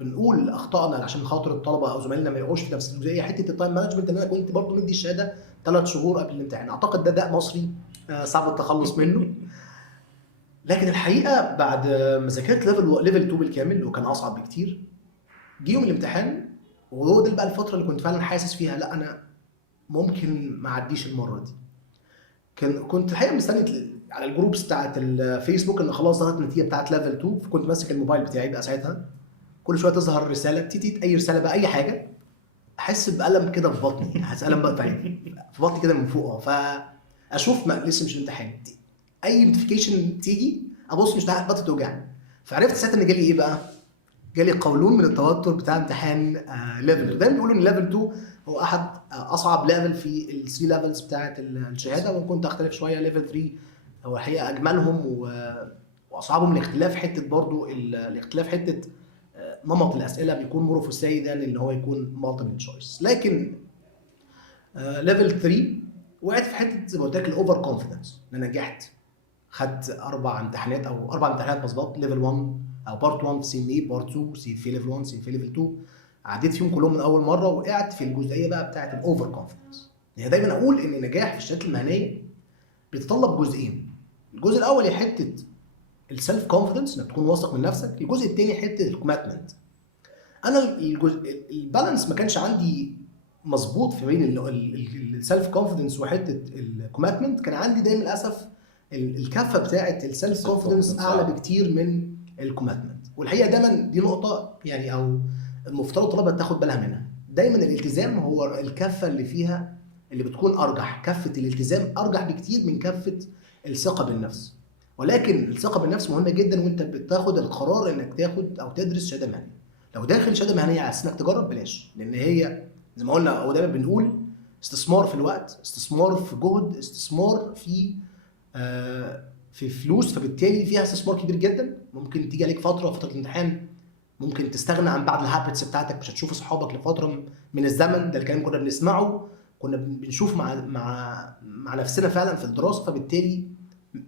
بنقول اخطائنا عشان خاطر الطلبه او زمايلنا ما يقعوش في نفس الجزئيه، حته التايم مانجمنت ان انا كنت برضو مدي الشهاده 3 شهور قبل الامتحان. اعتقد ده مصري صعب التخلص منه، لكن الحقيقه بعد ما ذاكرت ليفل 2 بالكامل وكان اصعب بكتير، جه يوم الامتحان، وهو ده بقى الفتره اللي كنت فعلا حاسس فيها لا انا ممكن ما اعديش المره دي. كنت الحقيقه مستني على الجروبس بتاعت الفيسبوك ان خلاص ظهرت النتيجه بتاعت ليفل 2، فكنت ماسك الموبايل بتاعي بقى ساعتها، كل شويه تظهر رساله تيتيت، اي رساله بقى اي حاجه، احس بألم كده في بطني، احس ألم بقى في بطني كده من فوق. فاشوف ما لسه مش الامتحان، اي نوتيفيكيشن تيجي ابص مش بطني توجعني. فعرفت ساعتها ان جالي ايه بقى، جالي قولون من التوتر بتاع امتحان ليفل 2. دايما بيقولوا ان ليفل 2 هو احد اصعب ليفل في الثري ليفلز بتاعه الشهاده، وان كنت اختلف شويه ليفل 3 هو الحقيقه اجملهم واصعبهم. الاختلاف حته برضو الاختلاف حته نمط الاسئله بيكون مور اوف ساي ان هو يكون مالتيبل تشويس. لكن ليفل 3 وقعت في حته زي ما قلت لك الاوفر كونفيدنس، ان انا نجحت خدت 4 امتحانات او 4 امتحانات مظبوط ليفل 1 او بارت 1 في سي ام، بارت 2 سي في ليفل 1 سي في ليفل 2، عديت فيهم كلهم من اول مره. وقعت في الجزئيه بقى بتاعه الاوفر كونفيدنس. يعني دايما اقول ان النجاح في الشهادات المهنيه بيتطلب جزئين. الجزء الاول هي حته السيلف كونفيدنس، انك تكون واثق من نفسك. الجزء الثاني حته الكوميتمنت. انا البالانس ما كانش عندي مظبوط في بين السيلف كونفيدنس وحته الكوميتمنت. كان عندي دايما للاسف الكفه بتاعه السيلف كونفيدنس اعلى بكتير من الكوميتمنت. والحقيقه دايما دي نقطه يعني او المفترض الطلبه تاخد بالها منها. دايما الالتزام هو الكفه اللي فيها اللي بتكون ارجح، كفه الالتزام ارجح بكتير من كفه الثقه بالنفس. ولكن الثقه بالنفس مهمه جدا وانت بتاخد القرار انك تاخد او تدرس شهاده مهنيه. لو داخل شهاده مهنيه على انك تجرب بلاش، لان هي زي ما قلنا او دايما بنقول استثمار في الوقت، استثمار في جهد، استثمار في فلوس. فبالتالي فيها استثمار كبير جدا. ممكن تيجي عليك فتره الامتحان ممكن تستغنى عن بعض الهابتس بتاعتك، مش هتشوف اصحابك لفتره من الزمن. ده الكلام كنا بنسمعه، كنا بنشوف مع نفسنا فعلا في الدراسه. فبالتالي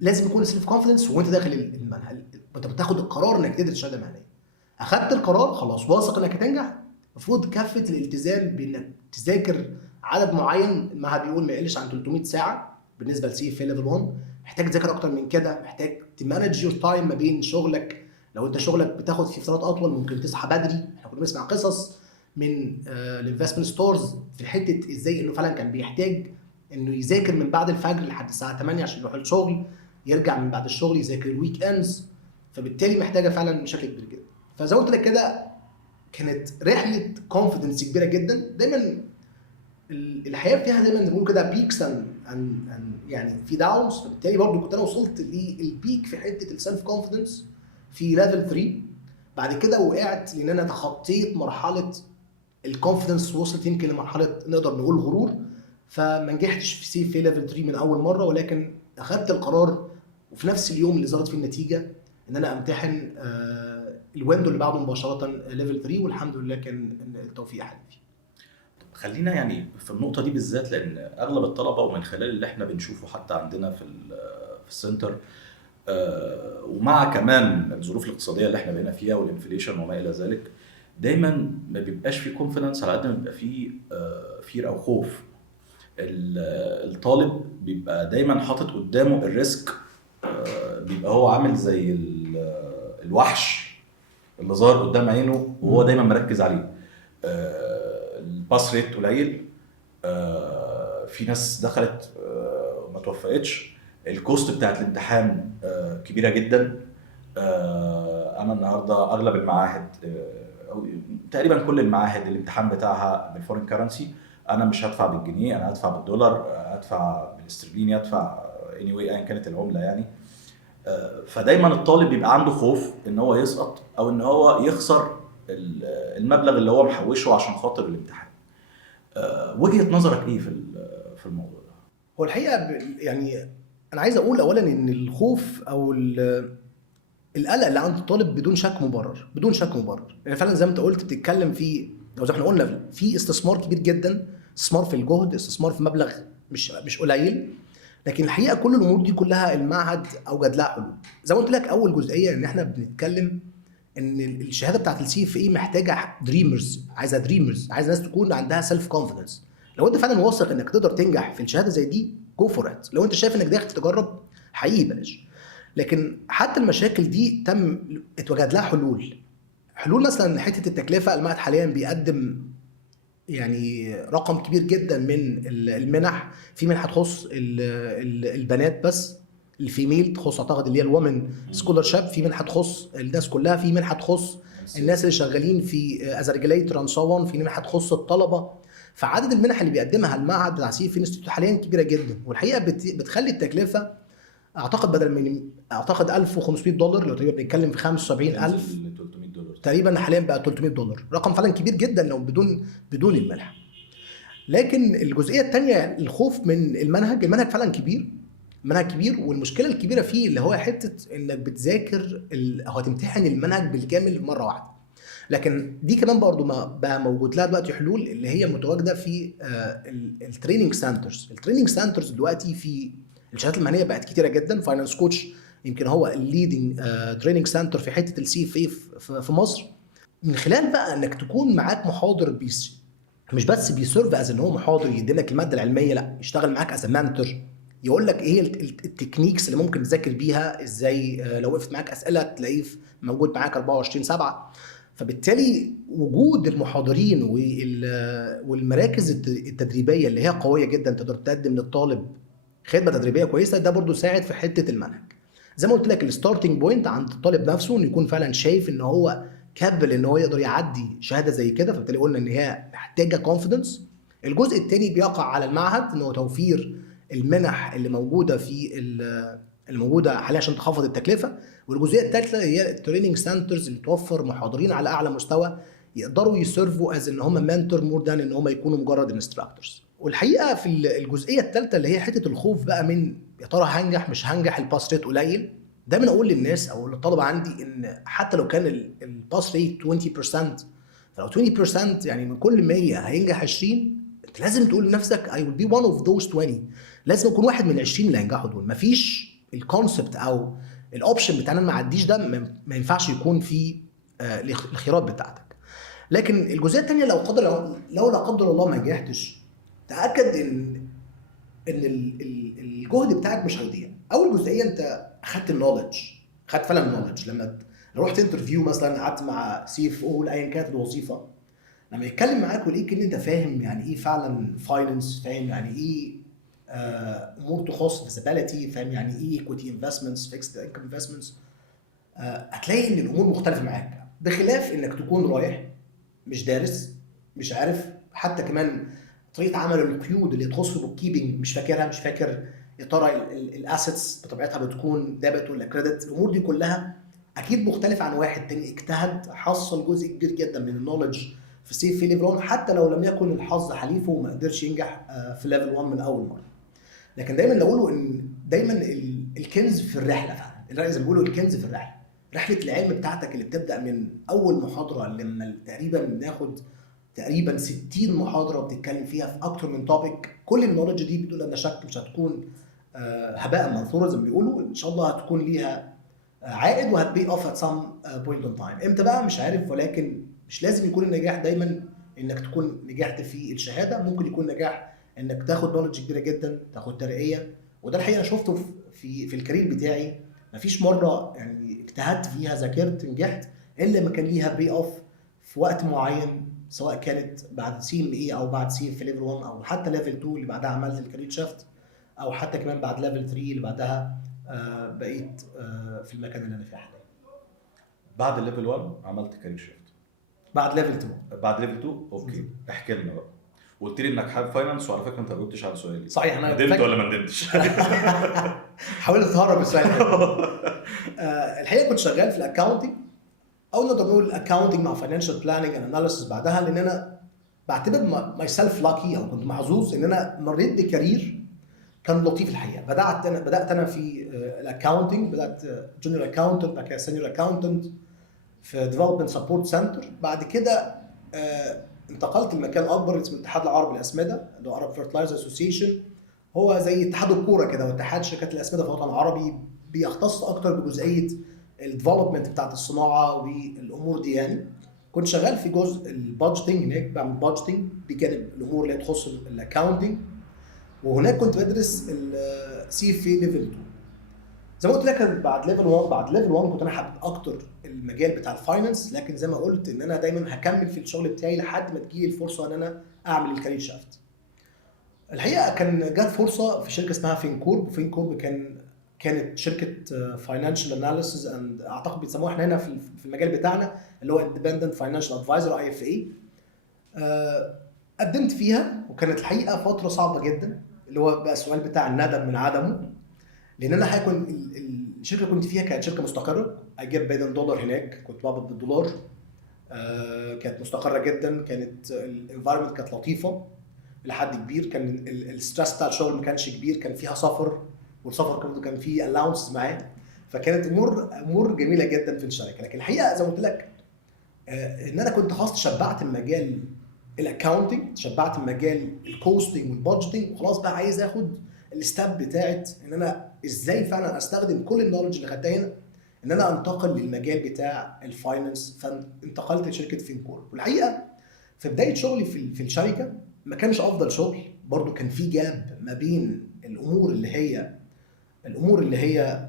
لازم يكون السيلف كونفيدنس وانت داخل المنهج. انت بتاخد القرار انك تدرس شهاده مهنيه، اخدت القرار خلاص واثق انك هتنجح. المفروض كافه الالتزام بانك تذاكر عدد معين، المعهد بيقول ما يقلش عن 300 ساعه بالنسبه لسي في ليفل 1. محتاج تذاكر اكتر من كده، محتاج تمانج يور تايم ما بين شغلك. لو انت شغلك بتاخد فيه فترات اطول ممكن تصحى بدري. احنا كنا بنسمع قصص من الانفستمنت ستورز في حته ازاي انه فعلا كان بيحتاج انه يذاكر من بعد الفجر لحد الساعه 8 عشان يروح الشغل، يرجع من بعد الشغل يذاكر الويك اندز. فبالتالي محتاجه فعلا بشكل كبير جدا. فزي ما قلت لك كده كانت رحله كونفيدنس كبيره جدا. دايما الحياه فيها دايما بنقول كده بيكس يعني في داونز. فبالتالي برضو كنت انا وصلت للبيك في حته السيلف كونفيدنس في ليفل 3. بعد كده وقعت لان انا تخطيت مرحله الكونفيدنس، وصلت يمكن لمرحله نقدر نقول غرور. فما نجحتش في سي في ليفل 3 من اول مره، ولكن اخذت القرار وفي نفس اليوم اللي ظهرت فيه النتيجه ان انا امتحن الويندو اللي بعده مباشره ليفل 3. والحمد لله كان التوفيق حالي. خلينا يعني في النقطة دي بالذات، لأن أغلب الطلبة ومن خلال اللي احنا بنشوفه حتى عندنا في السنتر، ومع كمان الظروف الاقتصادية اللي احنا بقينا فيها والانفليشن وما إلى ذلك، دايما ما بيبقاش في كونفيدنس على قد ما بيبقى في فير أو خوف. الطالب بيبقى دايما حاطط قدامه الريسك، بيبقى هو عامل زي الوحش اللي ظاهر قدام عينه وهو دايما مركز عليه. الباس ريت قليل، في ناس دخلت ما توفقتش، الكوست بتاعت الامتحان كبيرة جدا. انا النهارده اغلب المعاهد او تقريبا كل المعاهد الامتحان بتاعها بالفورين كارنسي. انا مش هدفع بالجنيه، انا هدفع بالدولار، هدفع بالاسترليني، هدفع anyway ايا كانت العمله يعني. فدايما الطالب بيبقى عنده خوف ان هو يسقط او ان هو يخسر المبلغ اللي هو محوشه عشان خاطر الامتحان. وجهة نظرك ايه في الموضوع ده؟ هو الحقيقه يعني انا عايز اقول اولا ان الخوف او القلق اللي عند الطالب بدون شك مبرر، بدون شك مبرر. يعني فعلا زي ما انت قلت بتتكلم في، او زي ما احنا قلنا، في استثمار كبير جدا، استثمار في الجهد، استثمار في مبلغ مش قليل. لكن الحقيقه كل الامور دي كلها المعهد اوجد لها حلول. زي ما قلت لك اول جزئيه ان احنا بنتكلم ان الشهاده بتاعت السي اف اي محتاجه دريمرز، عايزه دريمرز، عايزه ناس تكون عندها سيلف كونفيدنس. لو انت فعلا واثق انك تقدر تنجح في الشهاده زي دي جو فور ات. لو انت شايف انك داخل تجرب حقيقي بلاش. لكن حتى المشاكل دي تم اتوجد لها حلول. مثلا حته التكلفه، المعهد حاليا بيقدم يعني رقم كبير جدا من المنح. في منحه تخص البنات بس الفيميل تخص اعتقد اللي هي الومن سكولرشيب، في منحه تخص الناس كلها، في منحه تخص الناس اللي شغالين في از ريجليتور اند سو اون، في منحه تخص الطلبه. فعدد المنح اللي بيقدمها المعهد بتاع سي في انستيتيوت حاليا كبيره جدا، والحقيقه بتخلي التكلفه اعتقد بدل من اعتقد $1500 لو تقريبا بنتكلم في 75,000 $300 تقريبا، حاليا بقى $300، رقم فعلا كبير جدا لو بدون المنحه. لكن الجزئيه الثانيه الخوف من المنهج فعلا كبير، منهج كبير، والمشكله الكبيره فيه اللي هو حته انك بتذاكر او هتمتحن المنهج بالكامل مره واحده. لكن دي كمان برضو ما بقى موجود لها دلوقتي حلول اللي هي متواجده في التريننج سنترز. التريننج سنترز دلوقتي في الشهادات المهنيه بقت كتيره جدا. فاينانس كوتش يمكن هو الليدنج تريننج سنتر في حته السي في مصر. من خلال بقى انك تكون معاك محاضر مش بس بيسيرف از ان هو محاضر يدي لك الماده العلميه، لا يشتغل معاك از مانتور، يقول لك ايه التكنيكس اللي ممكن تذاكر بيها ازاي، لو وقفت معاك اسئله تلاقيه موجود معاك 24/7. فبالتالي وجود المحاضرين والمراكز التدريبيه اللي هي قويه جدا تقدر تقدم للطالب خدمه تدريبيه كويسه، ده برضو ساعد في حته المنهج. زي ما قلت لك الستارتنج بوينت عند الطالب نفسه انه يكون فعلا شايف ان هو كابل ان هو يقدر يعدي شهاده زي كده، فبالتالي قلنا ان هي محتاجه كونفيدنس. الجزء الثاني بيقع على المعهد انه توفير المنح اللي موجوده حاليا عشان تخفض التكلفه. والجزئيه الثالثه هي التريننج سنترز اللي توفر محاضرين على اعلى مستوى يقدروا يسيرفوا از ان هم منتور مور ذان ان هم يكونوا مجرد انستراكتورز. والحقيقه في الجزئيه الثالثه اللي هي حته الخوف بقى من يا ترى هنجح مش هنجح، الباس ريت قليل. دايما اقول للناس او للطلبه عندي ان حتى لو كان الباس ريت 20%، فلو 20% يعني من كل 100 هينجح 20، انت لازم تقول لنفسك I will be one of those 20. لازم يكون واحد من 20 اللي هينجحوا دول. مفيش الكونسبت او الاوبشن بتاعنا ما عديش ده، ما ينفعش يكون في الخيارات بتاعتك. لكن الجزئيه الثانيه لو لا قدر الله ما نجحتش، تاكد ان الجهد بتاعك مش هيضيع. اول جزئيه انت اخدت النولج، اخدت فعلا النولج. لما رحت انترفيو مثلا قعدت مع سي اف او ايا كانت الوظيفه، لما يتكلم معاك ويلاقيك ان انت فاهم يعني ايه فعلا فاينانس، فاهم يعني ايه امور تخص فيزابيليتي، فاهم يعني ايه ايكويتي انفستمنتس، فيكسد انكم انفستمنتس، هتلاقي ان الامور مختلفه معاك. بخلاف انك تكون رايح مش دارس، مش عارف حتى كمان طريقه عمل القيود اللي تخص البوك كيبنج، مش فاكر يا ترى الاسيتس بطبيعتها بتكون ديبت ولا كريدت. الامور دي كلها اكيد مختلف عن واحد تاني اجتهد حصل جزء كبير جدا من النولج في سيف في ليفل 1، حتى لو لم يكن الحظ حليفه وما قدرش ينجح في ليفل 1 من اول مره. لكن دايما نقوله ان دايما الكنز في الرحله، فعلا زي ما بيقولوا الكنز في الرحله. رحله العلم بتاعتك اللي بتبدا من اول محاضره لما تقريبا بناخد تقريبا 60 محاضره بتتكلم فيها في اكتر من توبيك. كل النولج دي بدون ان شك مش هتكون هباء منثورا زي ما بيقولوا، ان شاء الله هتكون ليها عائد وهتبي اوف ات سام بوينت اون تايم. امتى بقى مش عارف، ولكن مش لازم يكون النجاح دايما انك تكون نجحت في الشهاده. ممكن يكون نجاح انك تاخد نولج كبيره جدا، تاخد ترقيه. وده الحقيقه انا شفته في الكارير بتاعي. مفيش مره يعني اجتهدت فيها ذاكرت نجحت الا ما كان ليها بي اوف في وقت معين، سواء كانت بعد سي ام اي او بعد سي في ليفل 1 او حتى ليفل 2 اللي بعدها عملت الكارير شيفت، او حتى كمان بعد ليفل 3 اللي بعدها بقيت في المكان اللي انا فيه حاليا. بعد ليفل 1 عملت كارير شيفت، بعد ليفل 2 اوكي. احكي لنا بقى. قلت لي انك حابب فاينانس، وعلى فكره انت ما جاوبتش على سؤالي. صحيح، انا ندمت ولا ما ندمتش؟ حاولت اتهرب السؤال. الحقيقه كنت شغال في الاكاونتنج، او نقدر نقول الاكاونتنج مع فاينانشال بلاننج اند اناليسيس بعدها، لان انا بعتبر ماي سيلف لاكي او كنت محظوظ ان انا مريت بكارير كان لطيف الحقيقه. بدات انا في الاكاونتنج، بدات جونيور اكاونتنت، بعد كده سينيور اكاونتنت في ديفلوبمنت سبورت سنتر. بعد كده انتقلت لمكان اكبر اسمه الاتحاد العربي للاسمده، اللي هو عرب فيرتلايزر اسوسيشن. هو زي اتحاد الكوره كده واتحاد شركات الاسمده في الوطن العربي، بيختص اكتر بجزئيه الديفلوبمنت بتاعت الصناعه والامور دي. يعني كنت شغال في جزء البادجتنج هناك، بعمل بادجتنج بجانب الامور اللي تخص الاكاونتنج. وهناك كنت بدرس السي في ليفل 2. زي ما قلت لك بعد ليفل 1 كنت انا حابب اكتر المجال بتاع الفاينانس، لكن زي ما قلت ان انا دايما هكمل في الشغل بتاعي لحد ما تجي الفرصه ان انا اعمل الكارير شافت. الحقيقه كان جات فرصه في شركه اسمها فينكورب. كان كانت شركه فاينانشال اناليسيز اند اعتقد بيسموها احنا هنا في المجال بتاعنا اللي هو اندبندنت فاينانشال ادفايزر IFA. قدمت فيها وكانت الحقيقه فتره صعبه جدا، اللي هو بقى السؤال بتاع الندم من عدمه، لان انا هيكون الشركه اللي كنت فيها كانت شركه مستقره، اجيب بايدن دولار هناك، كنت بقبض بالدولار. كانت مستقره جدا، كانت الانفايرمنت كانت لطيفه لحد كبير، كان الستريس بتاع الشغل ما كانش كبير، كان فيها سفر، والسفر برضه كان فيه الاونس معاه، فكانت امور جميله جدا في الشركه. لكن الحقيقه زي ما قلت لك ان انا كنت خلاص شبعت المجال الاكاونتنج، شبعت المجال الكوستنج والبادجيتنج، وخلاص بقى عايز اخد الستاب بتاعت ان انا ازاي فعلا استخدم كل النولج اللي خدتها هنا ان انا انتقل للمجال بتاع الفاينانس. فانتقلت لشركه فينكور. والحقيقه في بدايه شغلي في الشركه ما كانش افضل شغل، برضو كان في جاب ما بين الامور اللي هي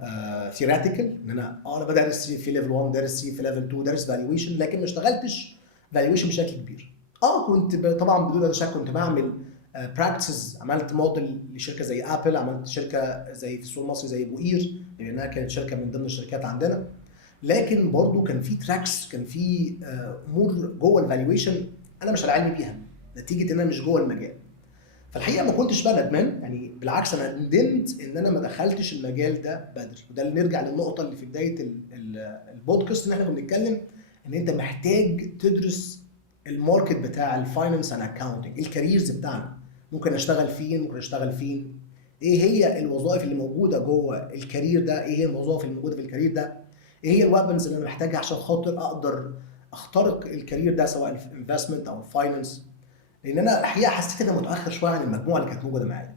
ثيوريتيكال، ان انا بدرس في ليفل 1، دارس في ليفل 2، دارس فالويشن، لكن ما اشتغلتش فالويشن بشكل كبير. كنت طبعا بدون شك كنت بعمل براكتسز، عملت موديل لشركه زي ابل، عملت شركه زي في السوق المصري زي بوئير لانها كانت شركه من ضمن الشركات عندنا. لكن برضو كان في تراكس، كان في امور جوه الفالويشن انا مش على علم بيها نتيجه ان انا مش جوه المجال. فالحقيقه ما كنتش بقى ندمان، يعني بالعكس انا ندمت ان انا ما دخلتش المجال ده بدري. وده اللي نرجع للنقطه اللي في بدايه البودكاست ان احنا كنا بنتكلم ان انت محتاج تدرس الماركت بتاع الفاينانس اند اكاونتنج، الكاريرز بتاعنا، ممكن اشتغل فين، ممكن اشتغل فين، ايه هي الوظائف اللي موجوده جوه الكارير ده، ايه هي الوظائف اللي موجوده في الكارير ده، ايه هي الويبنز اللي انا محتاجها عشان خاطر اقدر اخترق الكارير ده سواء الانفستمنت او الفاينانس. لان انا الحقيقه حسيت ان انا متاخر شويه عن المجموعه اللي كانت موجوده معايا.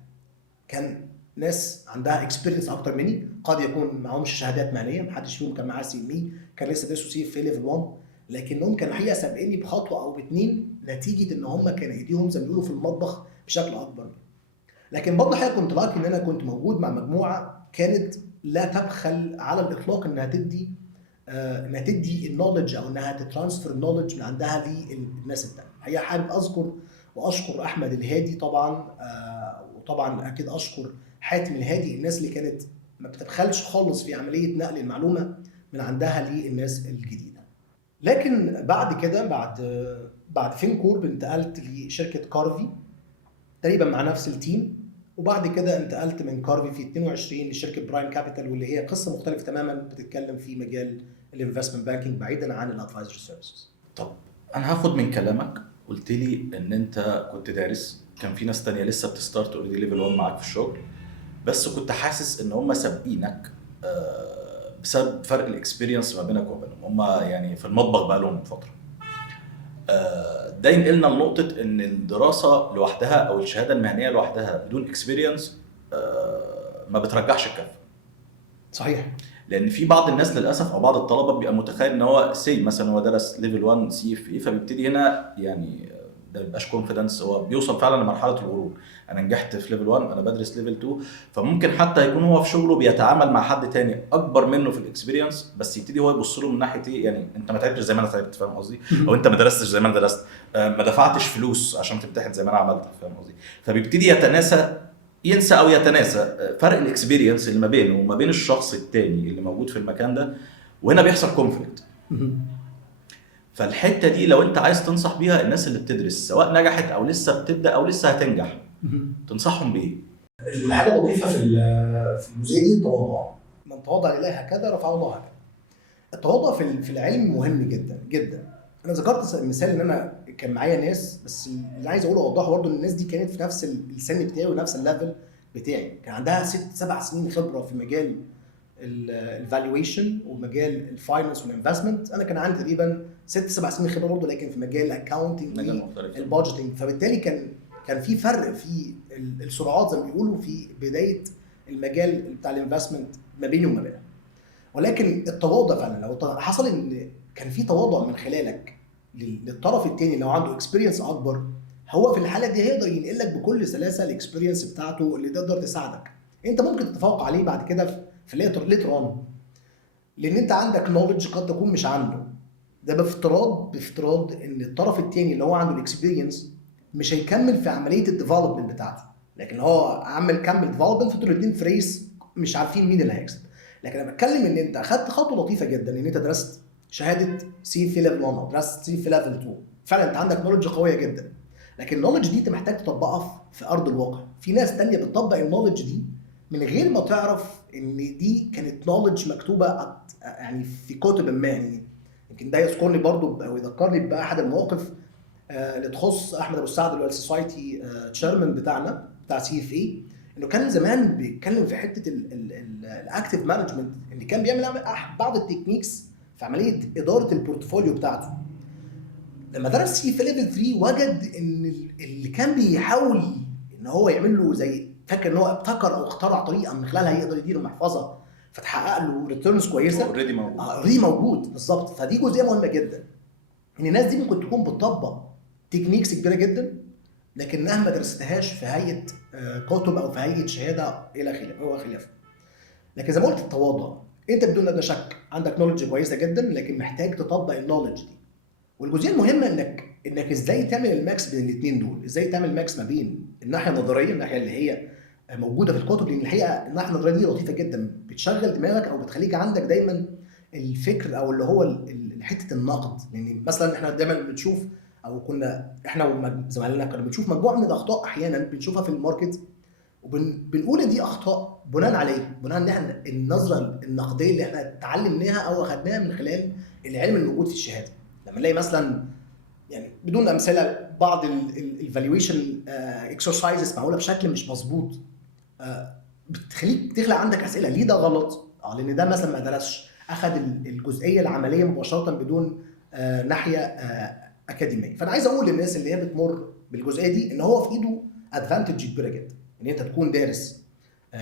كان ناس عندها اكسبيرينس اكتر مني، قد يكون معهمش شهادات مهنيه، محدش فيهم كان معاه CME، كان لسه بيدرسوا سي في ليفل 1، لكنهم كانوا الحقيقه سابقيني بخطوه او باتنين نتيجه ان هم كان ايديهم زي ما بيقولوا في المطبخ بشكل اكبر. لكن برضه الحقيقه كنت لاقي ان انا كنت موجود مع مجموعه كانت لا تبخل على الاطلاق انها تدي النولج او انها تترانسفير النولج من عندها للناس التانيه. هي حابب اذكر واشكر احمد الهادي طبعا، وطبعا اكيد اشكر حاتم الهادي، الناس اللي كانت ما بتبخلش خالص في عمليه نقل المعلومه من عندها للناس الجديده. لكن بعد كده بعد فينكور انتقلت لشركه كارفي تقريبا مع نفس التيم، وبعد كده انتقلت من كارفي في 22 لشركه برايم كابيتال، واللي هي قصه مختلفه تماما، بتتكلم في مجال الانفستمنت بانكينج بعيدا عن الادفايزري سيرفيسز. طب انا هاخد من كلامك، قلت لي ان انت كنت دارس، كان في ناس تانية لسه بتستارت اوريدي ليفل 1 معاك في الشغل، بس كنت حاسس ان هم سابقينك بسبب فرق الاكسبيرينس ما بينك وبينهم، هم يعني في المطبخ بقى لهم فتره. ده ينقلنا لنقطه ان الدراسه لوحدها او الشهاده المهنيه لوحدها بدون اكسبيرينس ما بترجحش الكفه. صحيح. لان في بعض الناس للاسف او بعض الطلبه بيبقى متخيل ان هو مثلا هو درس ليفل 1 CFA، فبيبتدي هنا يعني ده ما بيبقاش كونفيدنس، هو بيوصل فعلا لمرحله الغرور، انا نجحت في ليفل 1 انا بدرس ليفل 2، فممكن حتى يكون هو في شغله بيتعامل مع حد تاني اكبر منه في الاكسبيرينس، بس يبتدي هو يبص له من ناحيه ايه، يعني انت ما تعبتش زي ما انا تعبت، فاهم قصدي، او انت ما درستش زي ما انا درست، ما دفعتش فلوس عشان تمتحن زي ما انا عملت، فاهم قصدي، فبيبتدي ينسى او يتناسى فرق الاكسبيرينس اللي ما بينه وما بين الشخص التاني اللي موجود في المكان ده، وهنا بيحصل كونفليكت. فالحته دي لو انت عايز تنصح بيها الناس اللي بتدرس سواء نجحت او لسه بتبدا او لسه هتنجح، تنصحهم بايه؟ الحاجه اللطيفه في الجزئيه دي التواضع. من تواضع لله هكذا رفعه الله هكذا. التواضع في العلم مهم جدا جدا. انا ذكرت مثال ان انا كان معايا ناس، بس اللي عايز اقوله اوضحه برضه ان الناس دي كانت في نفس السن بتاعي ونفس الليفل بتاعي، كان عندها 6-7 سنين خبره في مجال الفالويشن ومجال الفاينانس والانفستمنت. انا كان عندي تقريبا 6-7 سنين خبره برضه، لكن في مجال الاكاونتنج والبادجيتنج، فبالتالي كان في فرق في السرعات زي ما بيقولوا في بدايه المجال بتاع الانفستمنت ما بيني وما بينها. ولكن التواضع فعلا لو حصل ان كان في تواضع من خلالك للطرف الثاني لو عنده اكسبيرينس اكبر، هو في الحاله دي هيقدر ينقل لك بكل سلاسه الاكسبيرينس بتاعته اللي تقدر تساعدك. انت ممكن تتفوق عليه بعد كده في ليتر اون، لان انت عندك نوليدج قد تكون مش عنده. ده بافتراض ان الطرف الثاني اللي هو عنده الاكسبيرينس مش هيكمل في عمليه الديفلوبمنت بتاعته، لكن هو كمل ديفلوبمنت، فانتوا الاثنين في ريس مش عارفين مين اللي هيكسب. لكن انا بتكلم ان انت اخدت خطوه لطيفه جدا، ان انت درست شهاده سي في ليفل 1 او درست سي في ليفل 2، فعلا انت عندك نولج قويه جدا. لكن النولج دي انت محتاج تطبقها في ارض الواقع. في ناس تانية بتطبق النولج دي من غير ما تعرف ان دي كانت نولج مكتوبه يعني في كتب ما. يعني يمكن ده يذكرني برضو او يذكرني باحد المواقف اللي تخص احمد ابو السعد اللي هو السوسايتي تشيرمان بتاعنا بتاع سي اف اي. انه كان زمان بيتكلم في حته الاكتيف مانجمنت، اللي كان بيعمل بعض التكنيكس في عمليه اداره البورتفوليو بتاعته. لما درس سي في ليفل 3 وجد ان اللي كان بيحاول ان هو يعمل له زي فاكر ان هو ابتكر او اخترع طريقه من خلالها يقدر يدير المحفظه فتحقق له ريتيرنز كويسه، اوريدي موجود. اوريدي موجود بالظبط. فدي جزئيه مهمه جدا، ان الناس دي ممكن تكون بتطبق تكنيكس كبيره جدا لكنها ما درستهاش في هيئه كتب او في هيئه شهاده الى خلافه. لكن زي ما قلت التواضع، انت بدون ادنى شك عندك نولج كويسه جدا لكن محتاج تطبق النولج دي. والجزئيه المهمه انك ازاي تعمل الماكس بين الاثنين دول، ازاي تعمل ماكس ما بين الناحيه النظريه، الناحيه اللي هي موجوده في الكتب، لان الحقيقه الناحيه النظريه دي لطيفه جدا، بتشغل دماغك او بتخليك عندك دايما الفكر او اللي هو حته النقد. يعني مثلا احنا دايما بنشوف او كنا احنا وزمايلنا كنا بنشوف مجموعه من الاخطاء احيانا بنشوفها في الماركت وبنقول ان دي اخطاء بناء عليه، بناء ان احنا النظره النقديه اللي احنا اتعلمناها او اخذناها من خلال العلم الموجود في الشهاده. لما نلاقي مثلا يعني بدون امثله بعض الفالويشن اكسرسايزز معموله بشكل مش مظبوط، بتخليك تخلق عندك اسئله ليه ده غلط. لان ده مثلا ما درسش، اخذ الجزئيه العمليه مباشره بدون ناحيه اكاديميه. فانا عايز اقول للناس اللي هي بتمر بالجزئيه دي ان هو في ايده ادفانتج كبيره جدا، ان انت تكون دارس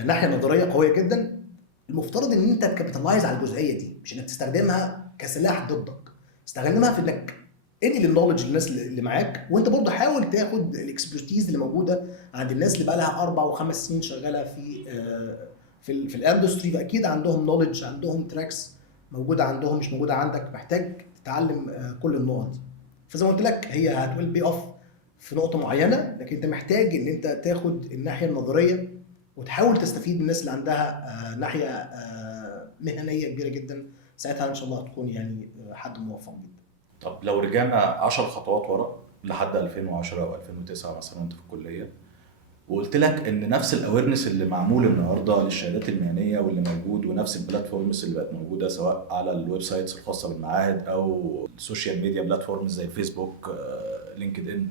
ناحيه نظريه قويه جدا. المفترض ان انت تكابيتالايز على الجزئيه دي، مش انك تستخدمها كسلاح ضدك، استخدمها في انك انقل النولج للناس اللي معاك، وانت برضه حاول تاخد الاكسبرتيز اللي موجوده عند الناس اللي بقى لها 4 و5 سنين شغاله في الاندستري، فاكيد عندهم نولج، عندهم تراكس موجوده عندهم مش موجوده عندك، محتاج تتعلم كل النقط. فزي ما قلت لك هي هتقول بي اوف في نقطه معينه، لكن انت محتاج ان انت تاخد الناحيه النظريه وتحاول تستفيد من الناس اللي عندها ناحيه مهنيه كبيره جدا. ساعتها ان شاء الله هتكون يعني حد موفق جدا. طب لو رجعنا 10 خطوات ورا لحد 2010 او 2009 مثلا وانت في الكليه، وقلت لك ان نفس الاويرنس اللي معمول النهارده للشهادات المهنيه واللي موجود، ونفس البلاتفورمز اللي بقت موجوده سواء على الويب سايتس الخاصه بالمعاهد او السوشيال ميديا بلاتفورمز زي الفيسبوك لينكد ان،